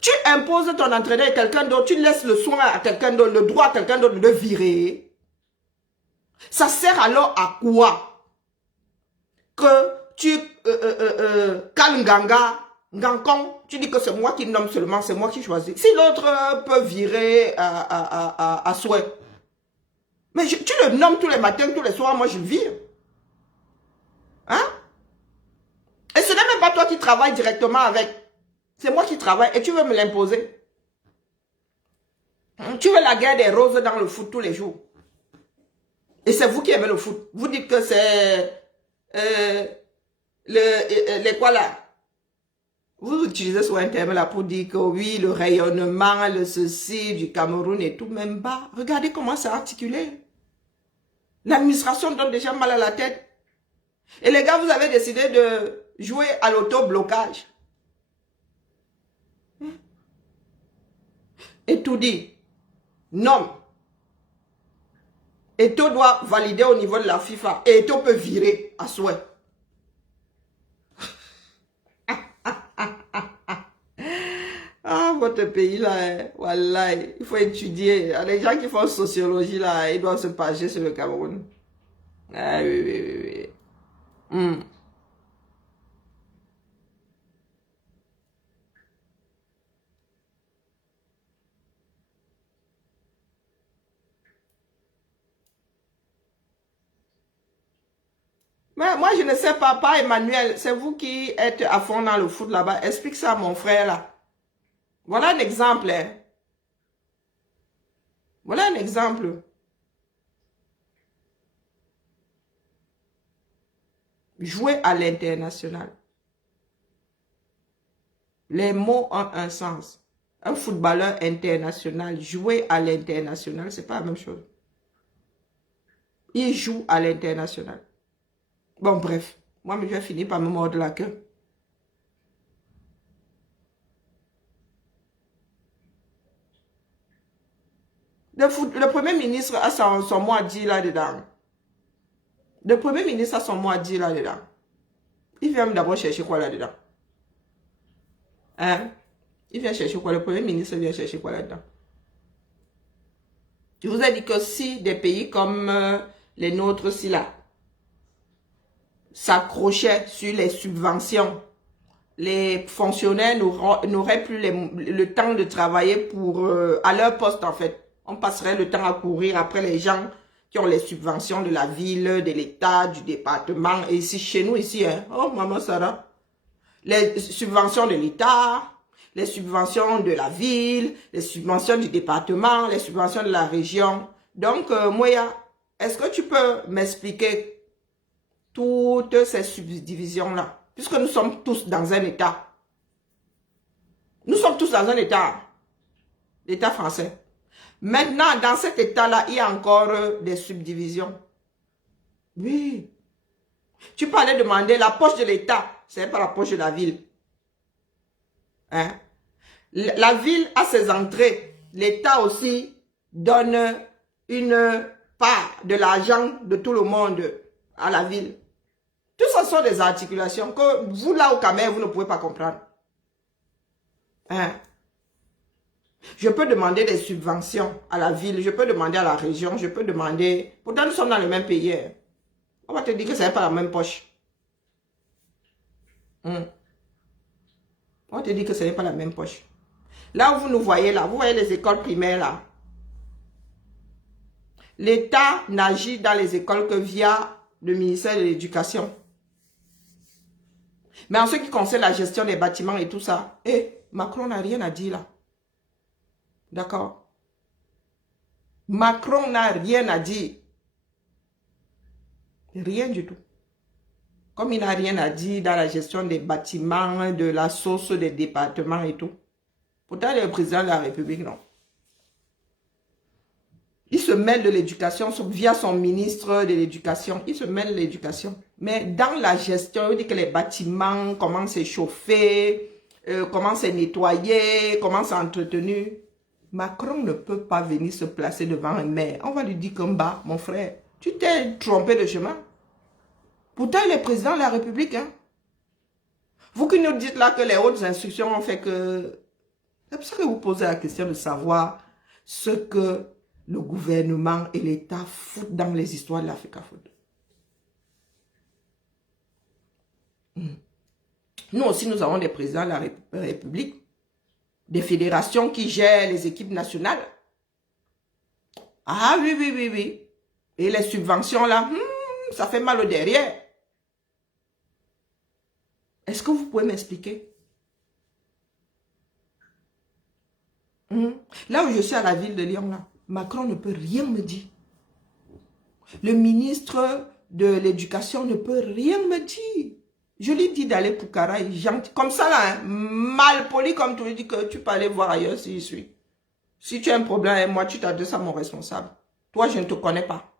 Tu imposes ton entraîneur à quelqu'un d'autre, tu laisses le soin à quelqu'un d'autre, le droit à quelqu'un d'autre de virer. Ça sert alors à quoi? Que tu Kalnganga, Ngankong, tu dis que c'est moi qui nomme seulement, c'est moi qui choisis. Si l'autre peut virer à souhait. Mais tu le nommes tous les matins, tous les soirs, moi je vire. Hein? Et ce n'est même pas toi qui travailles directement avec. C'est moi qui travaille et tu veux me l'imposer. Tu veux la guerre des roses dans le foot tous les jours. Et c'est vous qui aimez le foot. Vous dites que c'est les quoi là? Vous utilisez ce terme là pour dire que oui, le rayonnement, le ceci du Cameroun et tout, même bas. Regardez comment c'est articulé. L'administration donne déjà mal à la tête. Et les gars, vous avez décidé de jouer à l'auto-blocage. Et tout dit, non. Eto doit valider au niveau de la FIFA. Et Eto peut virer à souhait. Ah, votre pays là, voilà, il faut étudier. Les gens qui font sociologie là, ils doivent se pencher sur le Cameroun. Ah, oui, oui, oui, oui. Hmm. Mais moi, je ne sais pas, Emmanuel, c'est vous qui êtes à fond dans le foot là-bas. Explique ça à mon frère là. Voilà un exemple, hein. Voilà un exemple. Jouer à l'international. Les mots ont un sens. Un footballeur international, jouer à l'international, c'est pas la même chose. Il joue à l'international. Bon, bref. Moi, je vais finir par me mordre la queue. Le Premier ministre a son mot à dire là-dedans. Le Premier ministre a son mot à dire là-dedans. Il vient d'abord chercher quoi là-dedans? Hein? Il vient chercher quoi? Le Premier ministre vient chercher quoi là-dedans? Je vous ai dit que si des pays comme les nôtres, si là, s'accrochaient sur les subventions, les fonctionnaires n'auraient plus le temps de travailler pour à leur poste en fait. On passerait le temps à courir après les gens qui ont les subventions de la ville, de l'État, du département. Et ici, chez nous, ici, hein, oh maman Sarah, les subventions de l'État, les subventions de la ville, les subventions du département, les subventions de la région. Donc, Moya, est-ce que tu peux m'expliquer toutes ces subdivisions-là? Puisque nous sommes tous dans un État. Nous sommes tous dans un État. L'État français. Maintenant, dans cet État-là, il y a encore des subdivisions. Oui. Tu peux aller demander la poche de l'État. C'est pas la poche de la ville. Hein? La ville a ses entrées. L'État aussi donne une part de l'argent de tout le monde à la ville. Tout ça sont des articulations que vous, là au Cameroun, vous ne pouvez pas comprendre. Hein? Je peux demander des subventions à la ville, je peux demander à la région, je peux demander... Pourtant, nous sommes dans le même pays. Hein. On va te dire que ce n'est pas la même poche. On va te dire que ce n'est pas la même poche. Là où vous nous voyez, là, vous voyez les écoles primaires, là. L'État n'agit dans les écoles que via le ministère de l'Éducation. Mais en ce qui concerne la gestion des bâtiments et tout ça, Macron n'a rien à dire là. D'accord? Macron n'a rien à dire. Rien du tout. Comme il n'a rien à dire dans la gestion des bâtiments, de la source des départements et tout. Pourtant, il est le président de la République, non. Il se mêle de l'éducation via son ministre de l'éducation. Il se mêle de l'éducation. Mais dans la gestion, il dit que les bâtiments, comment c'est chauffé, comment c'est nettoyé, comment c'est entretenu. Macron ne peut pas venir se placer devant un maire. On va lui dire comme bas, mon frère, tu t'es trompé de chemin. Pourtant, il est président de la République. Hein. Vous qui nous dites là que les hautes instructions ont fait que... C'est pour ça que vous posez la question de savoir ce que le gouvernement et l'État foutent dans les histoires de l'Africa Food. Nous aussi, nous avons des présidents de la République, des fédérations qui gèrent les équipes nationales. Ah oui, oui, oui, oui. Et les subventions là, ça fait mal au derrière. Est-ce que vous pouvez m'expliquer? Là où je suis à la ville de Lyon, là, Macron ne peut rien me dire. Le ministre de l'Éducation ne peut rien me dire. Je lui dis d'aller pour Caraï, gentil. Comme ça, là, hein, mal poli, comme tu lui dis que tu peux aller voir ailleurs si je suis. Si tu as un problème avec moi, tu t'adresses à mon responsable. Toi, je ne te connais pas.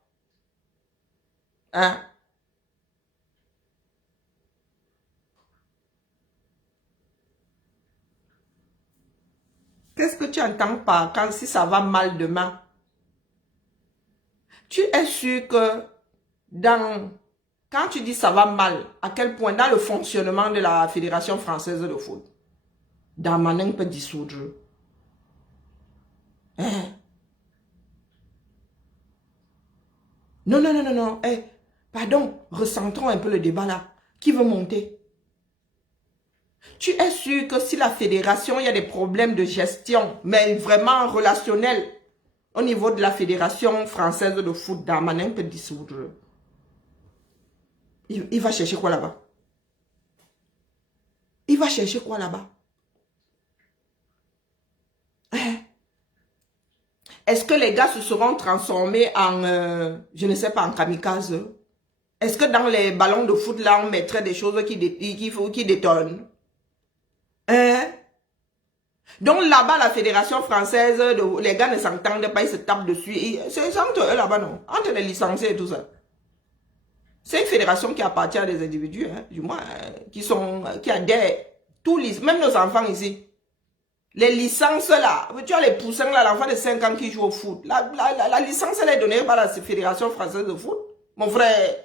Hein? Qu'est-ce que tu entends par quand si ça va mal demain? Tu es sûr que quand tu dis ça va mal, à quel point dans le fonctionnement de la Fédération française de foot, Darmanin peut dissoudre. Hein? Non, non, non, non, non. Pardon, ressentons un peu le débat là. Qui veut monter? Tu es sûr que si la fédération, il y a des problèmes de gestion, mais vraiment relationnels, au niveau de la fédération française de foot, Darmanin peut dissoudre. Il va chercher quoi là-bas? Il va chercher quoi là-bas? Est-ce que les gars se seront transformés en, je ne sais pas, en kamikaze? Est-ce que dans les ballons de foot, là, on mettrait des choses qui détonnent? Donc là-bas, la fédération française, les gars ne s'entendent pas, ils se tapent dessus. C'est entre eux là-bas, non? Entre les licenciés et tout ça. C'est une fédération qui appartient à des individus, hein, du moins, qui adhèrent. Même nos enfants ici. Les licences là, tu as les poussins là, l'enfant de 5 ans qui joue au foot. La licence elle est donnée par la fédération française de foot. Mon frère,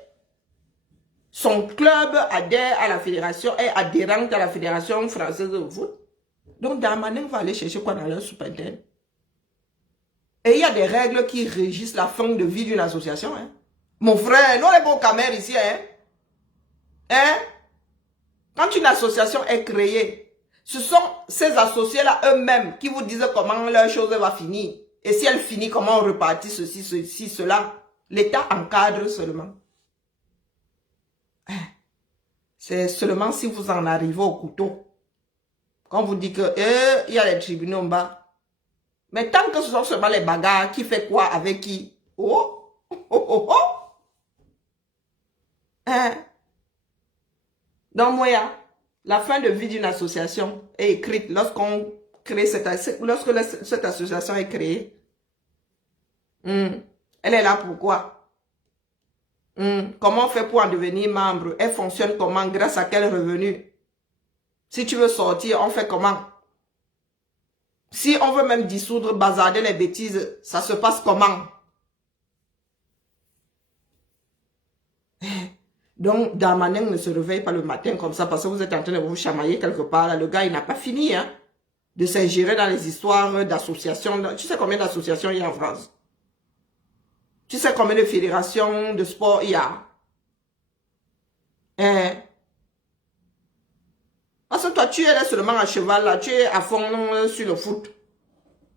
son club adhère à la fédération, est adhérente à la fédération française de foot. Donc Darmanin va aller chercher quoi dans leur superintendent? Et il y a des règles qui régissent la fin de vie d'une association. Hein? Mon frère, nous les bons camères ici. Hein? Quand une association est créée, ce sont ces associés-là eux-mêmes qui vous disent comment leur chose va finir. Et si elle finit, comment on repartit ceci, cela. L'État encadre seulement. C'est seulement si vous en arrivez au couteau. Quand vous dites que il y a les tribunaux en bas. Mais tant que ce sont seulement les bagarres, qui fait quoi avec qui? Oh, oh, oh, oh. Donc, moi, la fin de vie d'une association est écrite lorsqu'on crée cette association est créée. Elle est là pourquoi? Comment on fait pour en devenir membre? Elle fonctionne comment? Grâce à quel revenu? Si tu veux sortir, on fait comment? Si on veut même dissoudre, bazarder les bêtises, ça se passe comment? Donc, Darmanin ne se réveille pas le matin comme ça parce que vous êtes en train de vous chamailler quelque part. Là, le gars, il n'a pas fini de s'ingérer dans les histoires d'associations. Tu sais combien d'associations il y a en France? Tu sais combien de fédérations de sport il y a? Parce que toi, tu es là seulement à cheval, là, tu es à fond sur le foot.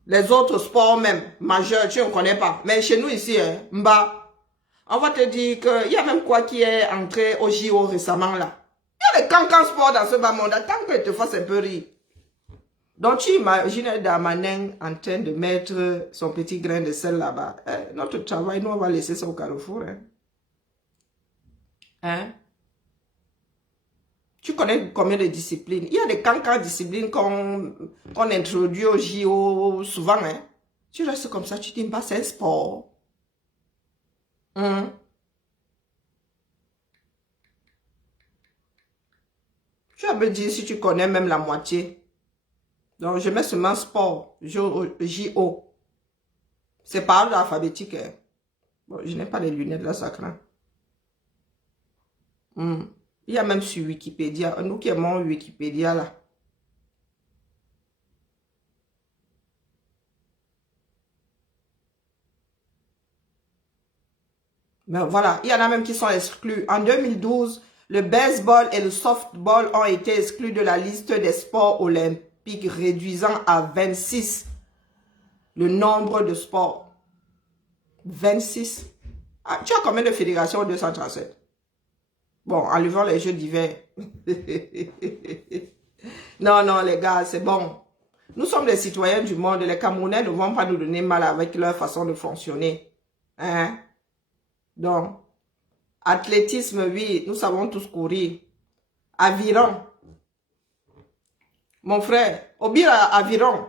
Les autres sports même, majeurs, tu ne connais pas. Mais chez nous ici, Mba, on va te dire qu'il y a même quoi qui est entré au JO récemment là. Il y a des cancans sport dans ce bas monde, tant que te fasse un peu rire. Donc tu imagines Darmanin en train de mettre son petit grain de sel là-bas. Notre travail, nous on va laisser ça au carrefour. Tu connais combien de disciplines? Il y a des cancans disciplines qu'on introduit au JO souvent. Tu restes comme ça, tu dis pas c'est un sport. Tu vas me dire si tu connais même la moitié. Donc, je mets seulement sport, J-O. C'est par ordre alphabétique. Bon, je n'ai pas les lunettes là, ça craint. Il y a même sur Wikipédia. Nous qui aimons Wikipédia là. Mais voilà, il y en a même qui sont exclus. En 2012, le baseball et le softball ont été exclus de la liste des sports olympiques, réduisant à 26 le nombre de sports. 26. Ah, tu as combien de fédérations? 237. Bon, enlevant les jeux d'hiver. Non, non, les gars, c'est bon. Nous sommes des citoyens du monde. Les Camerounais ne vont pas nous donner mal avec leur façon de fonctionner. Donc, athlétisme, oui, nous savons tous courir. Aviron. Mon frère, au bir aviron.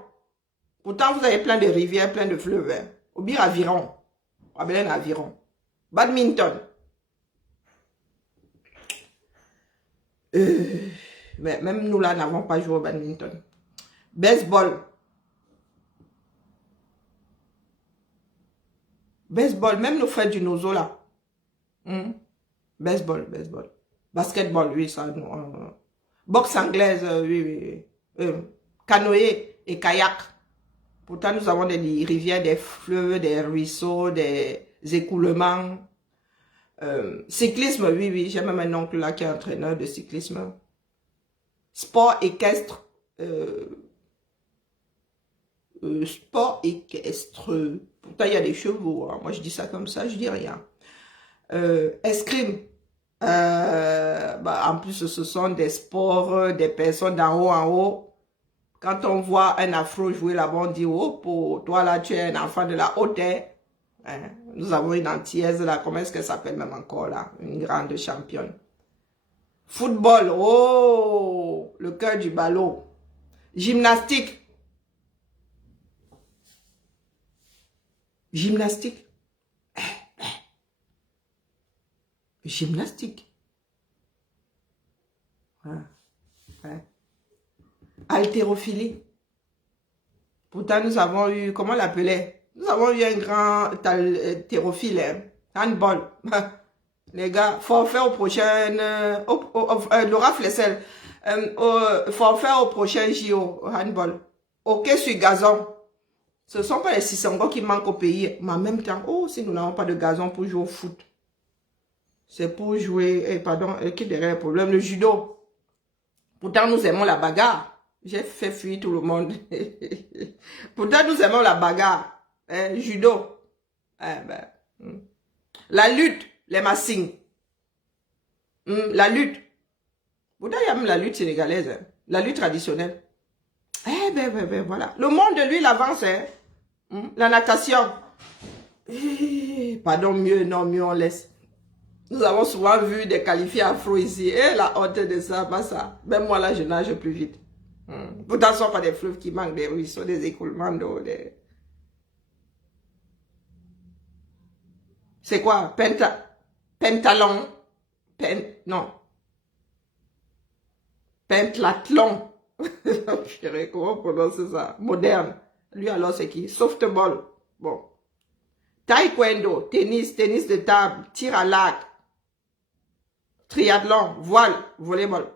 Pourtant, vous avez plein de rivières, plein de fleuves. Au bir aviron. Aviron. Badminton. Mais même nous là, n'avons pas joué au badminton. Baseball. Baseball, même nos frères du Nozo là. Baseball. Basketball, oui, ça. Boxe anglaise, oui. Canoë et kayak. Pourtant, nous avons des rivières, des fleuves, des ruisseaux, des écoulements. Cyclisme, oui, oui, j'ai même un oncle là qui est entraîneur de cyclisme. Sport équestre. Sport équestre. Pourtant, il y a des chevaux. Hein. Moi, je dis ça comme ça, je dis rien. Escrime. En plus, ce sont des sports, des personnes d'en haut en haut. Quand on voit un afro jouer là-bas, on dit, oh, pour toi là, tu es un enfant de la haute terre. Hein? Nous avons une antillaise là, comment est-ce qu'elle s'appelle même encore là? Une grande championne. Football, oh, le cœur du ballon. Gymnastique. Gymnastique. Gymnastique. Ouais. Ouais. Haltérophilie. Pourtant, nous avons eu, comment on l'appelait? Nous avons eu un grand haltérophile, hein? Handball. Les gars, forfait au prochain, Laura Flessel, forfait au prochain JO, handball. Ok sur gazon. Ce ne sont pas les Sissongo qui manquent au pays, mais en même temps, oh, si nous n'avons pas de gazon pour jouer au foot, c'est pour jouer, pardon, qui derrière le problème, le judo. Pourtant, nous aimons la bagarre. J'ai fait fuir tout le monde. Pourtant, nous aimons la bagarre. Judo. La lutte, les massings. La lutte. Pourtant, il y a même la lutte sénégalaise. Hein. La lutte traditionnelle. Voilà. Le monde, lui, il avance. Hein. La natation. Pardon, mieux, non, mieux on laisse. Nous avons souvent vu des qualifiés afro ici. Et la honte de ça, pas ça. Même moi, là, je nage plus vite. Pourtant, ce ne sont pas des fleuves qui manquent, des ruisseaux, des écoulements d'eau. C'est quoi? Pentalon. Non. Pentathlon. Comment on prononce ça? Moderne. Lui, alors, c'est qui? Softball. Bon. Taekwondo, tennis de table, tir à l'arc, triathlon, voile, volleyball.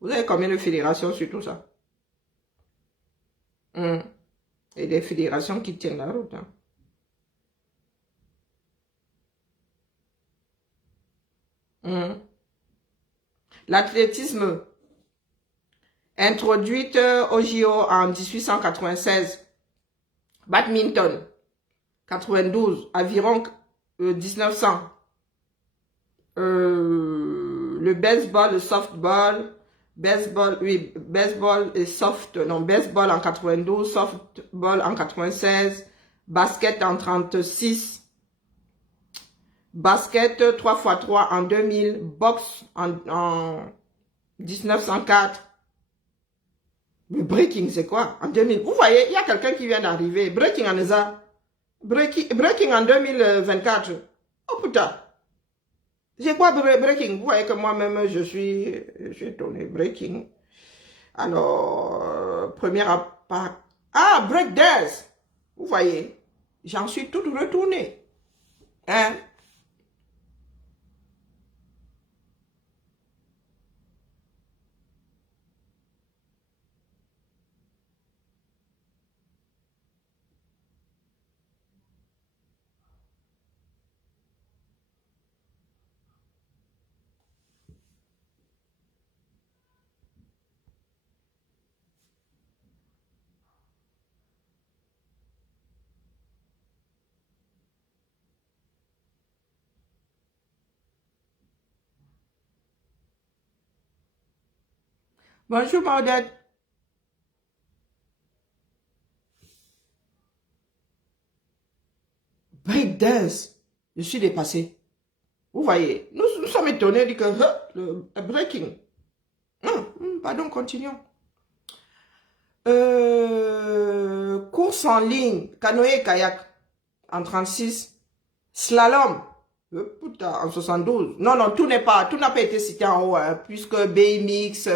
Vous avez combien de fédérations sur tout ça? Et des fédérations qui tiennent la route. Hein. L'athlétisme, introduite au JO en 1896. Badminton, 92, aviron 1900. Le baseball, le softball, baseball, oui, baseball et soft, non, baseball en 92, softball en 96, basket en 36, basket 3x3 en 2000, boxe en 1904. Le breaking, c'est quoi? En 2000. Vous voyez, il y a quelqu'un qui vient d'arriver. Breaking en ESA. Breaking en 2024. Oh putain. J'ai quoi breaking? Vous voyez que moi-même, je suis étonné. Breaking. Alors, première part. Ah, break dance. Vous voyez, j'en suis toute retournée. Hein? Bonjour, Maudette. Break dance. Je suis dépassé. Vous voyez, nous sommes étonnés que le breaking. Pardon, continuons. Course en ligne, canoë et kayak en 36. Slalom, putain, en 72. Non, tout n'a pas été cité en haut, hein, puisque BMX,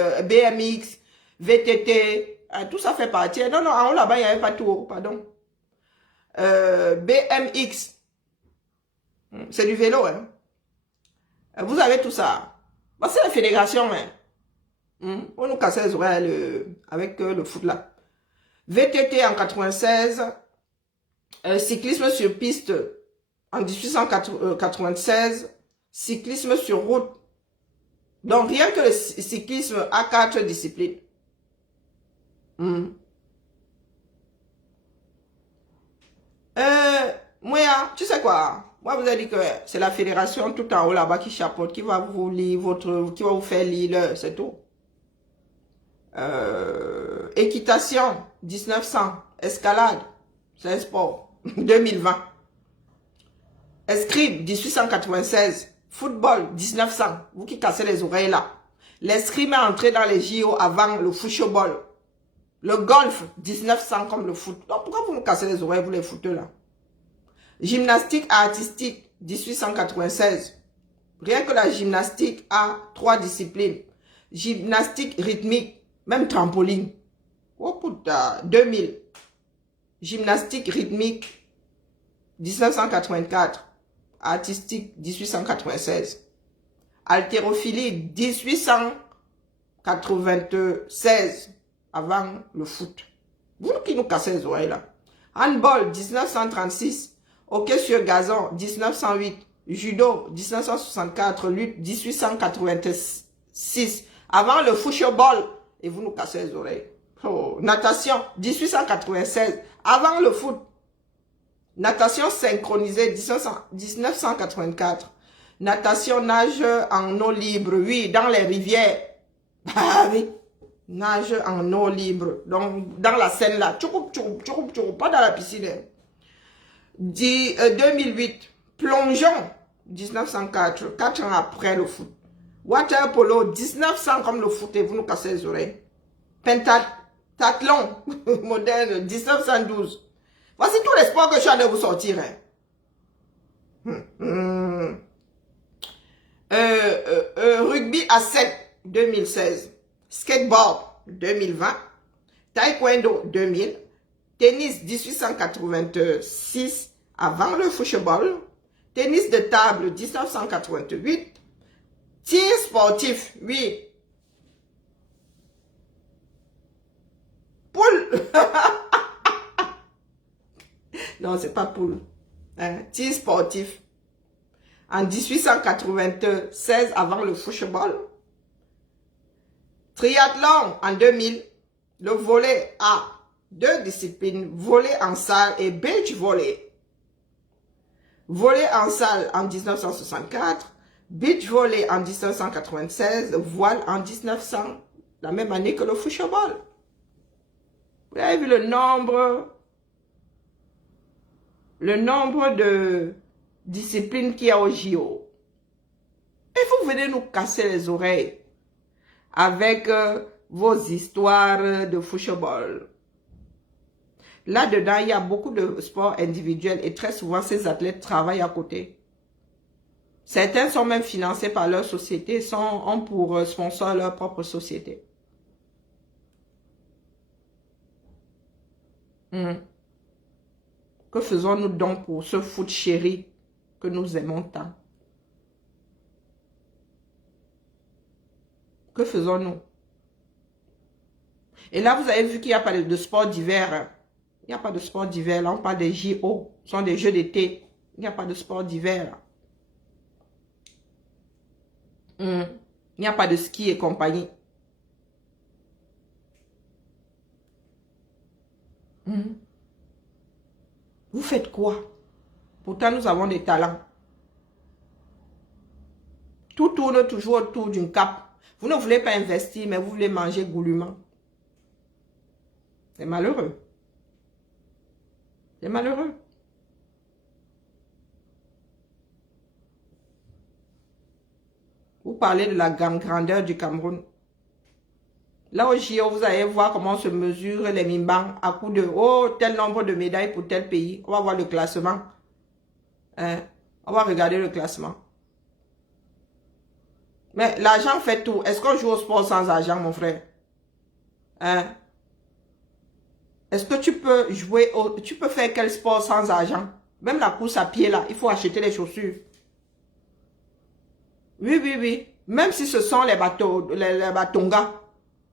VTT, tout ça fait partie. Non, en haut là-bas, il n'y avait pas tout, pardon. BMX, c'est du vélo, hein. Vous avez tout ça. Bah, c'est la fédération, hein. On nous cassait les oreilles avec le foot là. VTT en 96. Cyclisme sur piste en 1896, cyclisme sur route. Donc, rien que le cyclisme a 4 disciplines. Moi, tu sais quoi? Moi, vous avez dit que c'est la fédération tout en haut là-bas qui chapeaute, qui va vous lire qui va vous faire lire, c'est tout. Équitation, 1900. Escalade, c'est un sport, 2020. Escrime, 1896. Football, 1900. Vous qui cassez les oreilles là. L'escrime est entré dans les JO avant le football. Le golf, 1900 comme le foot. Donc pourquoi vous me cassez les oreilles, vous les footeux là? Gymnastique artistique, 1896. Rien que la gymnastique a 3 disciplines. Gymnastique rythmique, même trampoline. Oh putain, 2000. Gymnastique rythmique, 1984. Artistique, 1896. Haltérophilie, 1896. Avant le foot. Vous qui nous cassez les oreilles là. Handball, 1936. Hockey sur gazon, 1908. Judo, 1964. Lutte, 1886. Avant le football. Et vous nous cassez les oreilles. Oh, natation, 1896. Avant le foot. Natation synchronisée, 1984. Natation nage en eau libre, oui, dans les rivières. Ah oui. Nage en eau libre, donc dans la Seine là, pas dans la piscine. 2008, plongeon, 1904, 4 ans après le foot. Water polo, 1900 comme le foot et vous nous cassez les oreilles. Pentathlon, moderne, 1912. Voici tous les sports que je suis allé vous sortir. Rugby à 7, 2016. Skateboard, 2020. Taekwondo, 2000. Tennis, 1886, avant le football. Tennis de table, 1988. Tir sportif, oui. Poule. Non, c'est pas poule. Tir sportif. En 1896, avant le football. Triathlon en 2000, le volley a 2 disciplines, volley en salle et beach volley. Volley en salle en 1964, beach volley en 1996, voile en 1900, la même année que le football. Vous avez vu le nombre de disciplines qu'il y a au JO. Et vous venez nous casser les oreilles avec vos histoires de football. Là-dedans, il y a beaucoup de sports individuels et très souvent, ces athlètes travaillent à côté. Certains sont même financés par leur société, ont pour sponsor leur propre société. Que faisons-nous donc pour ce foot chéri que nous aimons tant? Que faisons-nous? Et là, vous avez vu qu'il n'y a pas de sport d'hiver. Il n'y a pas de sport d'hiver. Là, on parle des JO. Ce sont des jeux d'été. Il n'y a pas de sport d'hiver. Il n'y a pas de ski et compagnie. Vous faites quoi? Pourtant, nous avons des talents. Tout tourne toujours autour d'une cape. Vous ne voulez pas investir, mais vous voulez manger goulûment. C'est malheureux. C'est malheureux. Vous parlez de la grandeur du Cameroun. Là au JO, vous allez voir comment se mesurent les Mimbang à coup de tel nombre de médailles pour tel pays. On va voir le classement. On va regarder le classement. Mais l'argent fait tout. Est-ce qu'on joue au sport sans argent, mon frère? Est-ce que tu peux jouer, tu peux faire quel sport sans argent? Même la course à pied là, il faut acheter les chaussures. Oui, oui, oui. Même si ce sont les bateaux, les batongas,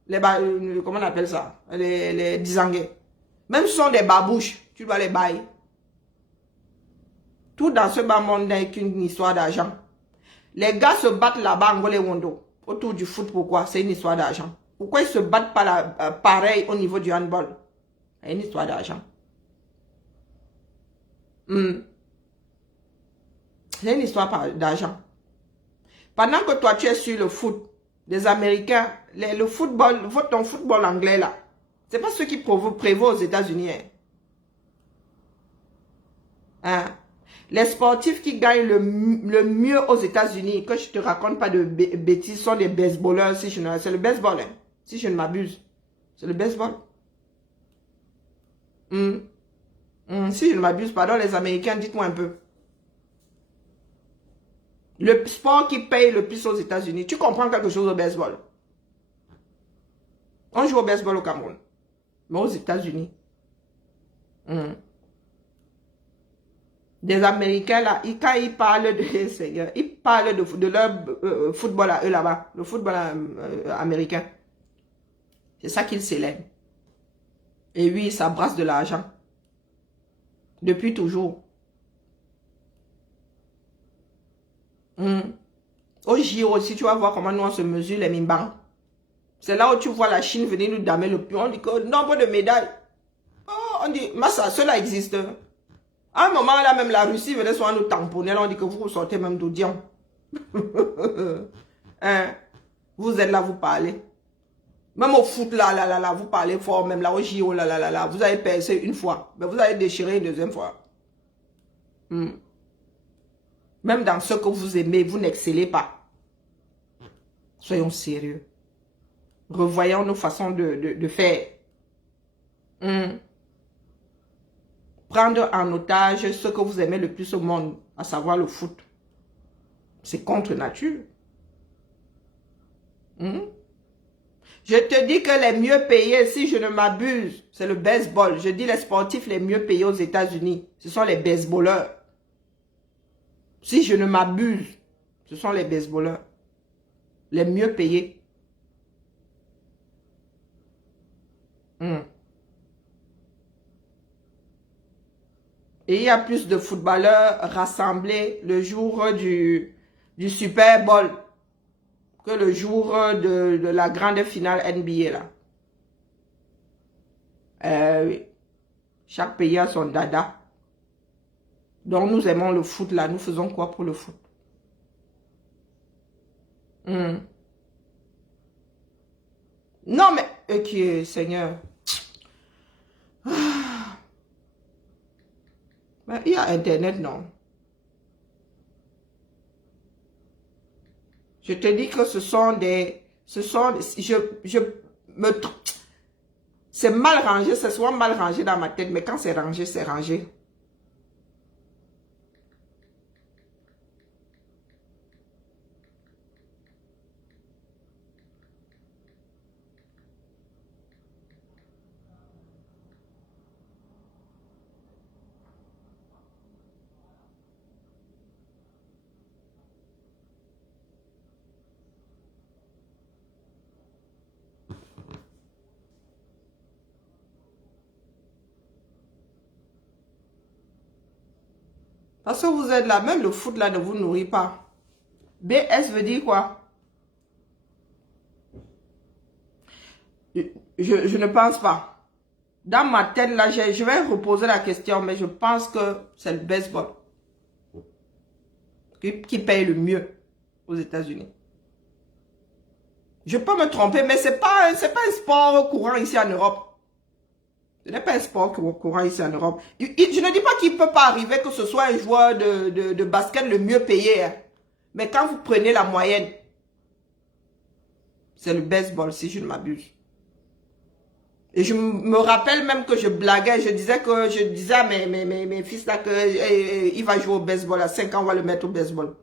comment on appelle ça? Les disangais. Même si ce sont des babouches, tu dois les bailler. Tout dans ce bas monde n'est qu'une histoire d'argent. Les gars se battent là-bas en Angola Wondo. Autour du foot, pourquoi? C'est une histoire d'argent. Pourquoi ils se battent pas là, pareil au niveau du handball? C'est une histoire d'argent. C'est une histoire d'argent. Pendant que toi, tu es sur le foot des Américains, le football, ton football anglais là, c'est pas ce qui prévaut aux États-Unis. Hein? Les sportifs qui gagnent le mieux aux États-Unis, que je te raconte pas de bêtises, sont des baseballeurs. C'est le baseball, hein, si je ne m'abuse. C'est le baseball. Si je ne m'abuse, pardon, les Américains, dites-moi un peu. Le sport qui paye le plus aux États-Unis. Tu comprends quelque chose au baseball? On joue au baseball au Cameroun. Mais aux États-Unis. Des Américains là, quand ils parlent de Seigneur, ils parlent de leur football à eux là-bas. Le football américain. C'est ça qu'ils célèbrent. Et oui, ça brasse de l'argent. Depuis toujours. Au JO aussi, tu vas voir comment nous on se mesure les mimbans. C'est là où tu vois la Chine venir nous damer le pion. On dit que nombre de médailles. Oh, on dit, Massa, cela existe. À un moment là, même la Russie venait souvent nous tamponner. Là, on dit que vous sortez même d'Audion. Hein? Vous êtes là, vous parlez. Même au foot, là, vous parlez fort. Même là, au JO, là. Vous avez percé une fois. Mais vous avez déchiré une deuxième fois. Même dans ce que vous aimez, vous n'excellez pas. Soyons sérieux. Revoyons nos façons de faire. Prendre en otage ce que vous aimez le plus au monde, à savoir le foot. C'est contre nature. Je te dis que les mieux payés, si je ne m'abuse, c'est le baseball. Je dis les sportifs les mieux payés aux États-Unis. Ce sont les baseballeurs. Si je ne m'abuse, ce sont les baseballeurs. Les mieux payés. Et il y a plus de footballeurs rassemblés le jour du Super Bowl que le jour de la grande finale NBA là. Oui. Chaque pays a son dada. Donc nous aimons le foot là. Nous faisons quoi pour le foot? Non mais, ok Seigneur. Mais il y a Internet, non? Je te dis que c'est mal rangé, c'est souvent mal rangé dans ma tête, mais quand c'est rangé, c'est rangé. Parce que vous êtes là, même le foot là ne vous nourrit pas. BS veut dire quoi? Je ne pense pas. Dans ma tête là, je vais reposer la question, mais je pense que c'est le baseball qui paye le mieux aux États-Unis. Je peux me tromper, mais c'est pas un sport courant ici en Europe. Ce n'est pas un sport courant ici en Europe. Je ne dis pas qu'il ne peut pas arriver que ce soit un joueur de basket le mieux payé. Hein. Mais quand vous prenez la moyenne, c'est le baseball, si je ne m'abuse. Et je me rappelle même que je blaguais, je disais à mes fils là qu'il va jouer au baseball, à 5 ans, on va le mettre au baseball.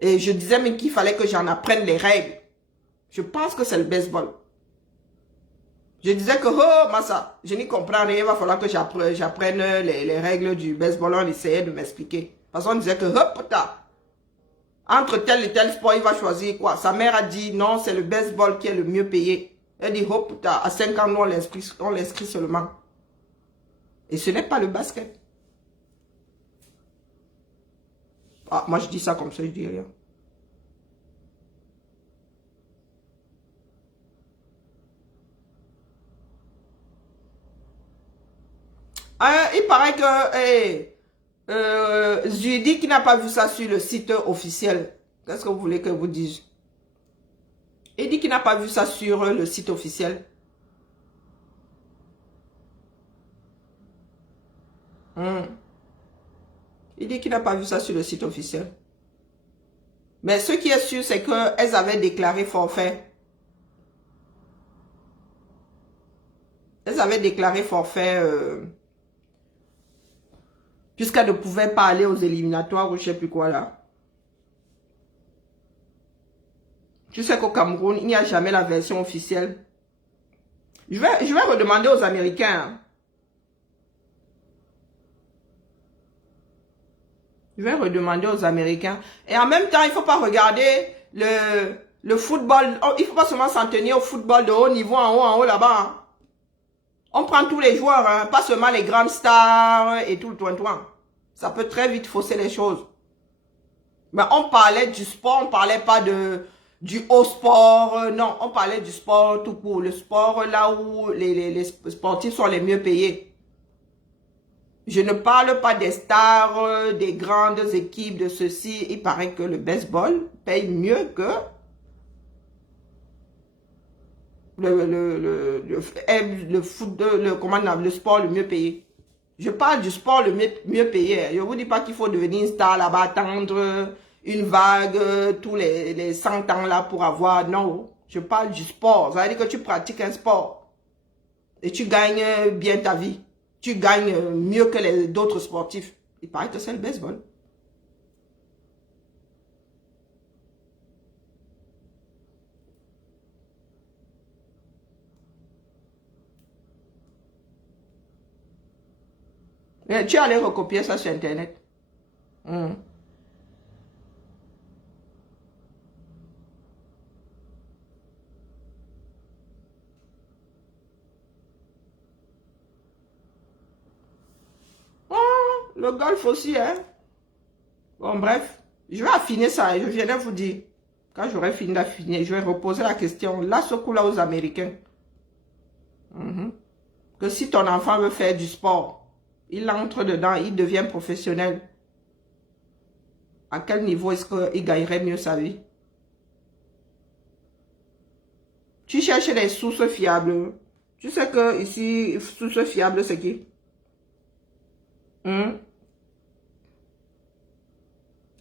Et je disais même qu'il fallait que j'en apprenne les règles. Je pense que c'est le baseball. Je disais que, oh, Massa, je n'y comprends rien, il va falloir que j'apprenne les règles du baseball. On essayait de m'expliquer. Parce qu'on disait que, oh, putain, entre tel et tel sport, il va choisir quoi. Sa mère a dit, non, c'est le baseball qui est le mieux payé. Elle dit, oh, putain, à 5 ans, nous, on l'inscrit seulement. Et ce n'est pas le basket. Ah, moi, je dis ça comme ça, je dis rien. Il paraît que Zudi qui n'a pas vu ça sur le site officiel. Qu'est-ce que vous voulez que vous dise? Il dit qu'il n'a pas vu ça sur le site officiel. Il dit qu'il n'a pas vu ça sur le site officiel. Mais ce qui est sûr, c'est qu'elles avaient déclaré forfait. Elles avaient déclaré forfait puisqu'elles ne pouvaient pas aller aux éliminatoires ou je ne sais plus quoi là. Tu sais qu'au Cameroun, il n'y a jamais la version officielle. Je vais redemander aux Américains. Hein. Je vais redemander aux Américains. Et en même temps, il ne faut pas regarder le football. Il ne faut pas seulement s'en tenir au football de haut niveau, en haut là-bas. Hein. On prend tous les joueurs, hein, pas seulement les grandes stars et tout le toin-toin. Ça peut très vite fausser les choses. Mais on parlait du sport, on ne parlait pas du haut sport. Non, on parlait du sport tout court. Le sport là où les sportifs sont les mieux payés. Je ne parle pas des stars, des grandes équipes de ceci. Il paraît que le baseball paye mieux que le sport le mieux payé. Je parle du sport le mieux payé. Je ne vous dis pas qu'il faut devenir une star là-bas, attendre une vague tous les 100 ans là pour avoir... Non, je parle du sport. Ça veut dire que tu pratiques un sport et tu gagnes bien ta vie. Tu gagnes mieux que d'autres sportifs. Il paraît que c'est le baseball. Et tu allais recopier ça sur Internet. Le golf aussi, hein. Bon, bref. Je vais affiner ça et je viendrai vous dire. Quand j'aurai fini d'affiner, je vais reposer la question. Là, ce coup-là aux Américains. Que si ton enfant veut faire du sport, il entre dedans, il devient professionnel. À quel niveau est-ce qu'il gagnerait mieux sa vie? Tu cherches des sources fiables. Tu sais que ici, sources fiables, c'est qui?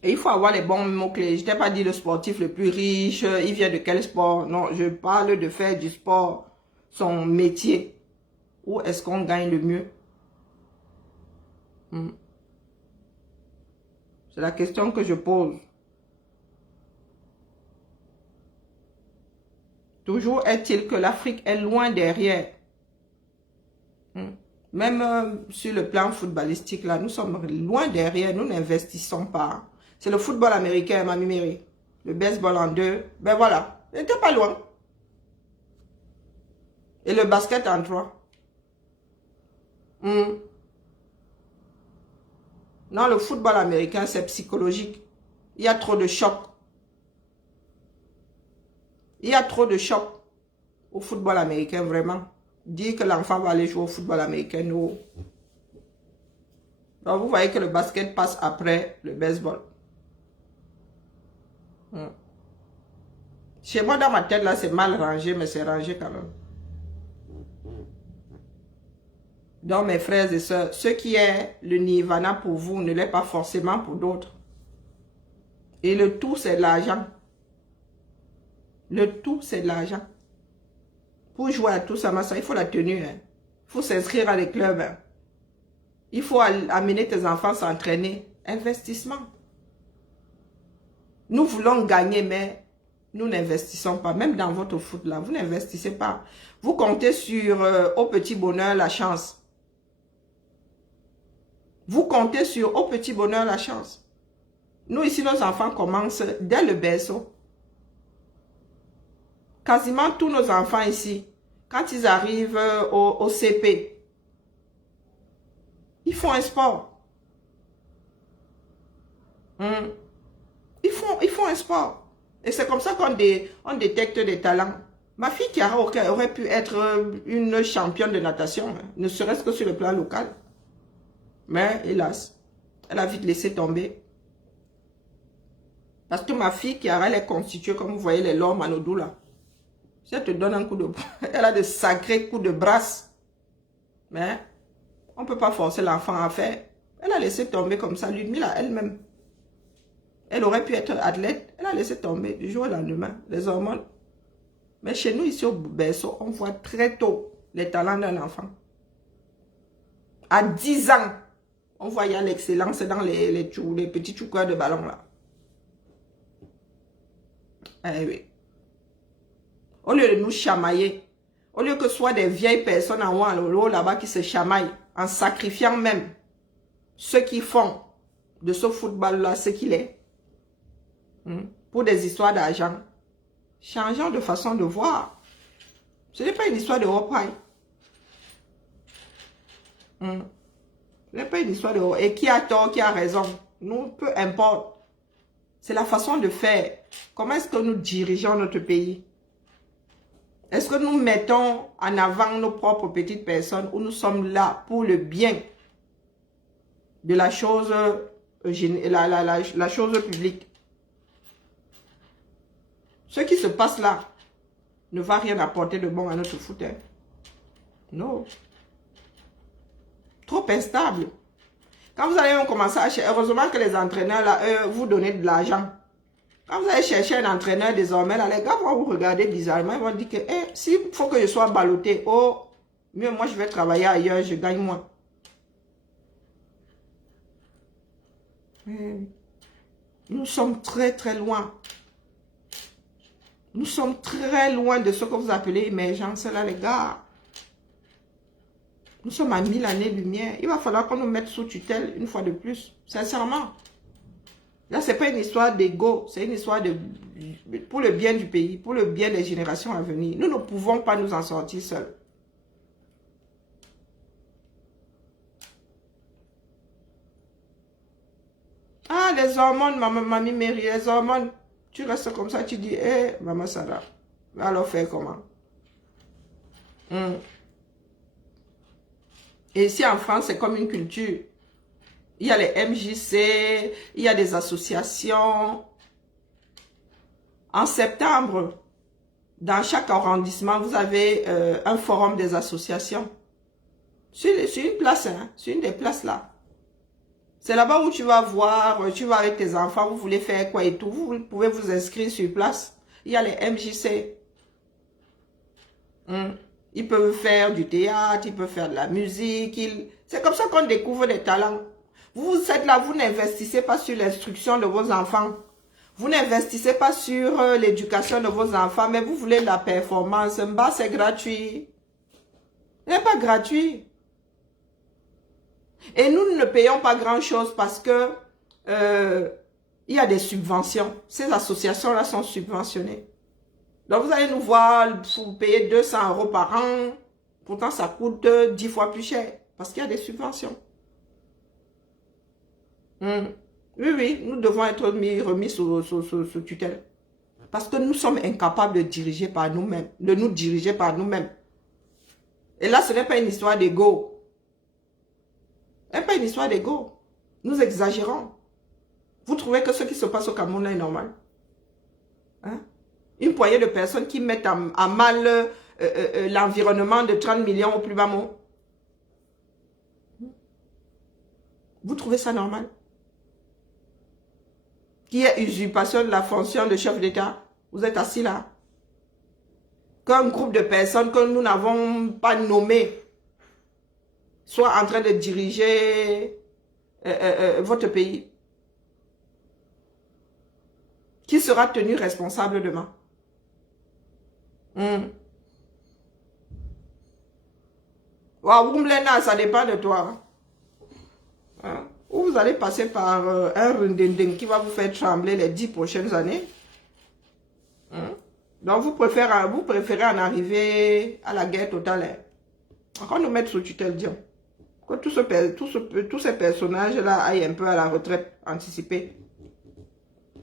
Et il faut avoir les bons mots-clés. Je t'ai pas dit le sportif le plus riche, il vient de quel sport? Non, je parle de faire du sport son métier. Où est-ce qu'on gagne le mieux? C'est la question que je pose. Toujours est-il que l'Afrique est loin derrière. Même sur le plan footballistique, là, nous sommes loin derrière, nous n'investissons pas. C'est le football américain, Mamie Mary. Le baseball en deux. Ben voilà, il n'était pas loin. Et le basket en trois. Non, le football américain, c'est psychologique. Il y a trop de chocs. Il y a trop de chocs au football américain, vraiment. Dire que l'enfant va aller jouer au football américain, non. Donc, vous voyez que le basket passe après le baseball. Chez moi, dans ma tête, là, c'est mal rangé, mais c'est rangé quand même. Donc, mes frères et sœurs, ce qui est le nirvana pour vous ne l'est pas forcément pour d'autres. Et le tout, c'est l'argent. Le tout, c'est de l'argent. Pour jouer à tout ça, il faut la tenue. Hein. Il faut s'inscrire à des clubs. Hein. Il faut amener tes enfants s'entraîner. Investissement. Nous voulons gagner, mais nous n'investissons pas. Même dans votre foot, là, vous n'investissez pas. Vous comptez sur, au petit bonheur, la chance. Vous comptez sur, au petit bonheur, la chance. Nous, ici, nos enfants commencent dès le berceau. Quasiment tous nos enfants ici, quand ils arrivent au CP, ils font un sport. Ils font un sport. Et c'est comme ça on détecte des talents. Ma fille Chiara aurait pu être une championne de natation, hein, ne serait-ce que sur le plan local. Mais hélas, elle a vite laissé tomber. Parce que ma fille Chiara, elle est constituée, comme vous voyez, les lords Manodou là. Si elle te donne un coup de bras, elle a de sacrés coups de brasse. Mais on ne peut pas forcer l'enfant à faire. Elle a laissé tomber comme ça, Ludmilla elle-même. Elle aurait pu être athlète. Elle a laissé tomber du jour au lendemain, les hormones. Mais chez nous, ici au berceau, on voit très tôt les talents d'un enfant. À 10 ans, on voit l'excellence dans les petits choucas de ballon là. Eh oui. Au lieu de nous chamailler, au lieu que ce soit des vieilles personnes en haut là-bas qui se chamaillent, en sacrifiant même ceux qui font de ce football-là ce qu'il est, pour des histoires d'argent, changeons de façon de voir. Ce n'est pas une histoire de repaille. Ce n'est pas une histoire de repaille. Et qui a tort, qui a raison, nous, peu importe. C'est la façon de faire. Comment est-ce que nous dirigeons notre pays? Est-ce que nous mettons en avant nos propres petites personnes ou nous sommes là pour le bien de la chose, la chose publique? Ce qui se passe là ne va rien apporter de bon à notre foot. Hein. Non. Trop instable. Quand vous allez commencer à chercher, heureusement que les entraîneurs là, eux, vous donnez de l'argent. Quand vous allez chercher un entraîneur désormais, là, les gars vont vous regarder bizarrement. Ils vont dire que s'il faut que je sois ballotté, oh, mieux moi je vais travailler ailleurs, je gagne moins. Nous sommes très très loin. Nous sommes très loin de ce que vous appelez émergence là, les gars. Nous sommes à 1000 années-lumière. Il va falloir qu'on nous mette sous tutelle une fois de plus. Sincèrement. Là, ce n'est pas une histoire d'ego. C'est une histoire pour le bien du pays, pour le bien des générations à venir. Nous ne pouvons pas nous en sortir seuls. Ah, les hormones, mamie Mary, les hormones. Tu restes comme ça, tu dis, maman Sarah, alors faire comment? Et ici en France, c'est comme une culture. Il y a les MJC, il y a des associations. En septembre, dans chaque arrondissement, vous avez un forum des associations. Sur une place, hein, sur une des places là. C'est là-bas où tu vas voir, tu vas avec tes enfants, vous voulez faire quoi et tout. Vous pouvez vous inscrire sur place. Il y a les MJC. Ils peuvent faire du théâtre, ils peuvent faire de la musique. C'est comme ça qu'on découvre des talents. Vous êtes là, vous n'investissez pas sur l'instruction de vos enfants. Vous n'investissez pas sur l'éducation de vos enfants, mais vous voulez la performance. Bah, c'est gratuit. Ce n'est pas gratuit. Et nous ne payons pas grand-chose parce que il y a des subventions. Ces associations-là sont subventionnées. Donc, vous allez nous voir, vous payez 200 € par an. Pourtant, ça coûte 10 fois plus cher parce qu'il y a des subventions. Oui, nous devons être remis sous tutelle. Parce que nous sommes incapables de diriger par nous-mêmes, de nous diriger par nous-mêmes. Et là, ce n'est pas une histoire d'ego. Ce n'est pas une histoire d'ego. Nous exagérons. Vous trouvez que ce qui se passe au Cameroun là est normal? Hein? Une poignée de personnes qui mettent à mal l'environnement de 30 millions au plus bas mot. Vous trouvez ça normal? Qui est usurpation de la fonction de chef d'État? Vous êtes assis là. Qu'un groupe de personnes que nous n'avons pas nommées soit en train de diriger votre pays. Qui sera tenu responsable demain? Wumblena, ça dépend de toi. Hein? Ou vous allez passer par un rundending qui va vous faire trembler les 10 prochaines années. Donc vous préférez en arriver à la guerre totale. Hein? Encore nous mettre sous tutelle, disons. Que tous ces personnages-là aillent un peu à la retraite anticipée.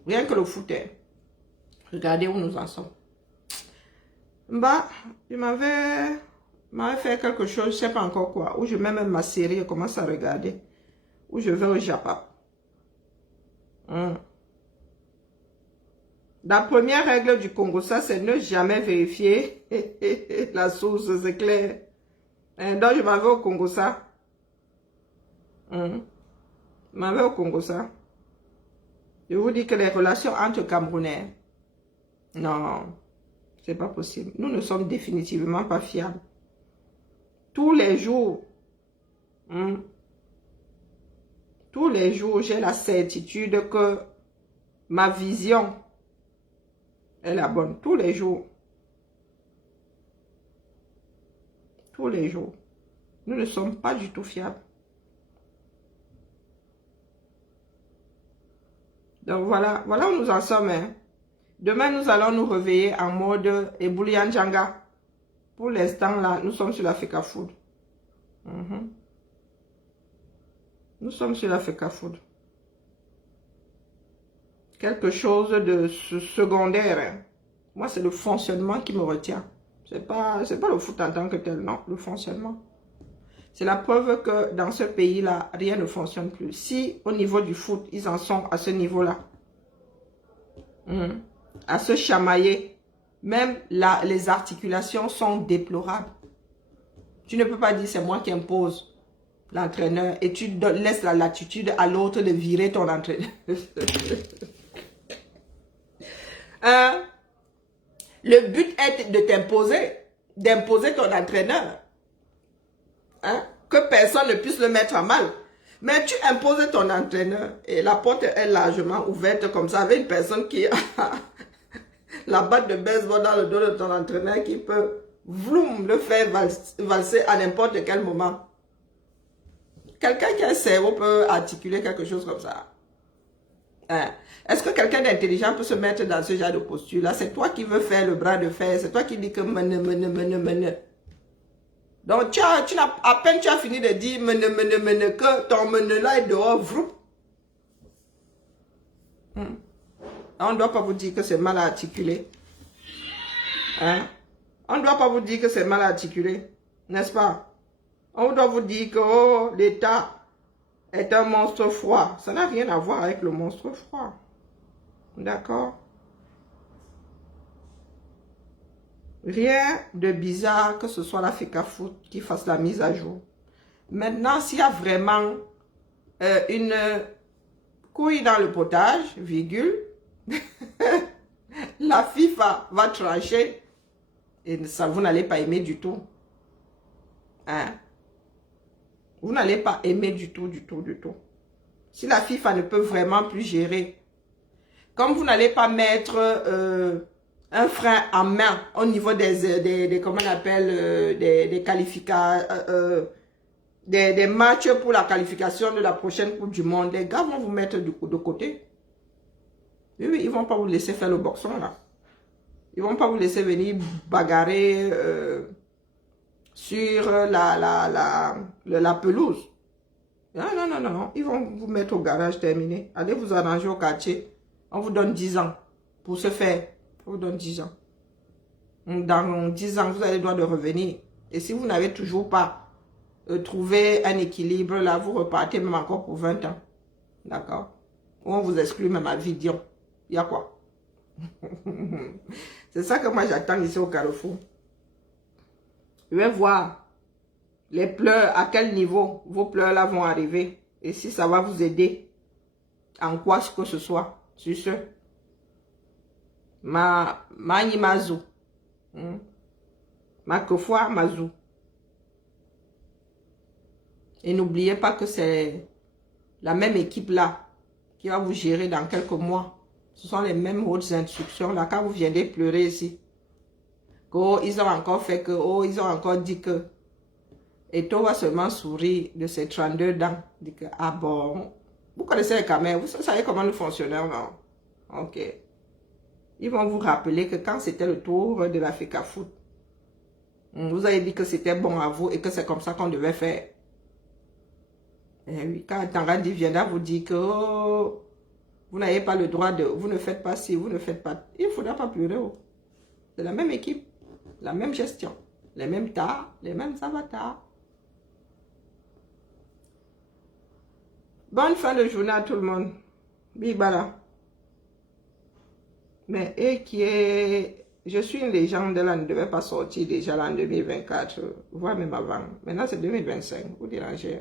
Rien que le foot. Hein. Regardez où nous en sommes. Bah, il m'avait fait quelque chose, je ne sais pas encore quoi. Où je mets même ma série et commence à regarder. Où je vais au Japon. La première règle du Congo, ça, c'est ne jamais vérifier la source, c'est clair. Donc, je m'en vais au Congo, ça. Je m'en vais au Congo, ça. Je vous dis que les relations entre Camerounais, non, c'est pas possible. Nous ne sommes définitivement pas fiables. Tous les jours, j'ai la certitude que ma vision est la bonne. Tous les jours. Tous les jours. Nous ne sommes pas du tout fiables. Donc voilà où nous en sommes. Hein. Demain, nous allons nous réveiller en mode Eboulianjanga. Pour l'instant, là, nous sommes sur la FECAFOOD. Nous sommes sur la FECAFOOD. Quelque chose de secondaire. Hein. Moi, c'est le fonctionnement qui me retient. C'est pas le foot en tant que tel, non, le fonctionnement. C'est la preuve que dans ce pays-là, rien ne fonctionne plus. Si au niveau du foot, ils en sont à ce niveau-là, à se chamailler, même là, les articulations sont déplorables. Tu ne peux pas dire c'est moi qui impose l'entraîneur et tu laisses la latitude à l'autre de virer ton entraîneur. Le but est de t'imposer, d'imposer ton entraîneur. Hein? Que personne ne puisse le mettre à mal. Mais tu imposes ton entraîneur et la porte est largement ouverte comme ça avec une personne qui a la batte de baseball dans le dos de ton entraîneur qui peut vroom, le faire valser à n'importe quel moment. Quelqu'un qui a un cerveau peut articuler quelque chose comme ça. Hein? Est-ce que quelqu'un d'intelligent peut se mettre dans ce genre de posture-là? C'est toi qui veux faire le bras de fer. C'est toi qui dis que mene. Donc, à peine tu as fini de dire mene, que ton mene là est dehors, vroup. On ne doit pas vous dire que c'est mal articulé. Hein? On ne doit pas vous dire que c'est mal articulé. N'est-ce pas? On doit vous dire que oh, l'État est un monstre froid. Ça n'a rien à voir avec le monstre froid. D'accord? Rien de bizarre que ce soit la FECAFOOD qui fasse la mise à jour. Maintenant, s'il y a vraiment une couille dans le potage, virgule, la FIFA va trancher et ça, vous n'allez pas aimer du tout. Hein? Vous n'allez pas aimer du tout. Si la FIFA ne peut vraiment plus gérer, comme vous n'allez pas mettre un frein en main au niveau des comment on appelle, des qualifications, des matchs pour la qualification de la prochaine Coupe du Monde, les gars vont vous mettre de côté. Oui, ils ne vont pas vous laisser faire le boxon là. Ils ne vont pas vous laisser venir bagarrer sur la pelouse. Non. Ils vont vous mettre au garage terminé. Allez vous arranger au quartier. On vous donne 10 ans pour se faire. On vous donne 10 ans. Dans 10 ans, vous avez le droit de revenir. Et si vous n'avez toujours pas trouvé un équilibre, là, vous repartez même encore pour 20 ans. D'accord? Ou on vous exclut même à vie, disons. Il y a quoi? C'est ça que moi j'attends ici au Carrefour. Je vais voir les pleurs, à quel niveau vos pleurs là vont arriver. Et si ça va vous aider en quoi que ce soit. Sur ce. Mani Mazou. Ma Kofwa Mazou. Et n'oubliez pas que c'est la même équipe là qui va vous gérer dans quelques mois. Ce sont les mêmes hautes instructions là. Quand vous viendrez pleurer ici. Oh, ils ont encore fait que. Oh, ils ont encore dit que. Et toi va seulement sourire de ses 32 dents. Dit que, ah bon. Vous connaissez les caméras. Vous savez comment nous fonctionnons, non? Ok. Ils vont vous rappeler que quand c'était le tour de la FECAFOOD, vous avez dit que c'était bon à vous et que c'est comme ça qu'on devait faire. Et oui, quand Tangandi viendra vous dire que oh, Vous n'avez pas le droit de... Vous ne faites pas ci, vous ne faites pas... Il ne faudra pas pleurer. Oh. C'est la même équipe, la même gestion, les mêmes tas, les mêmes avatars. Bonne fin de journée à tout le monde. Bibala. Mais et qui est... Je suis une légende, elle ne devait pas sortir déjà là en 2024, voire même avant. Maintenant c'est 2025, vous dérangez.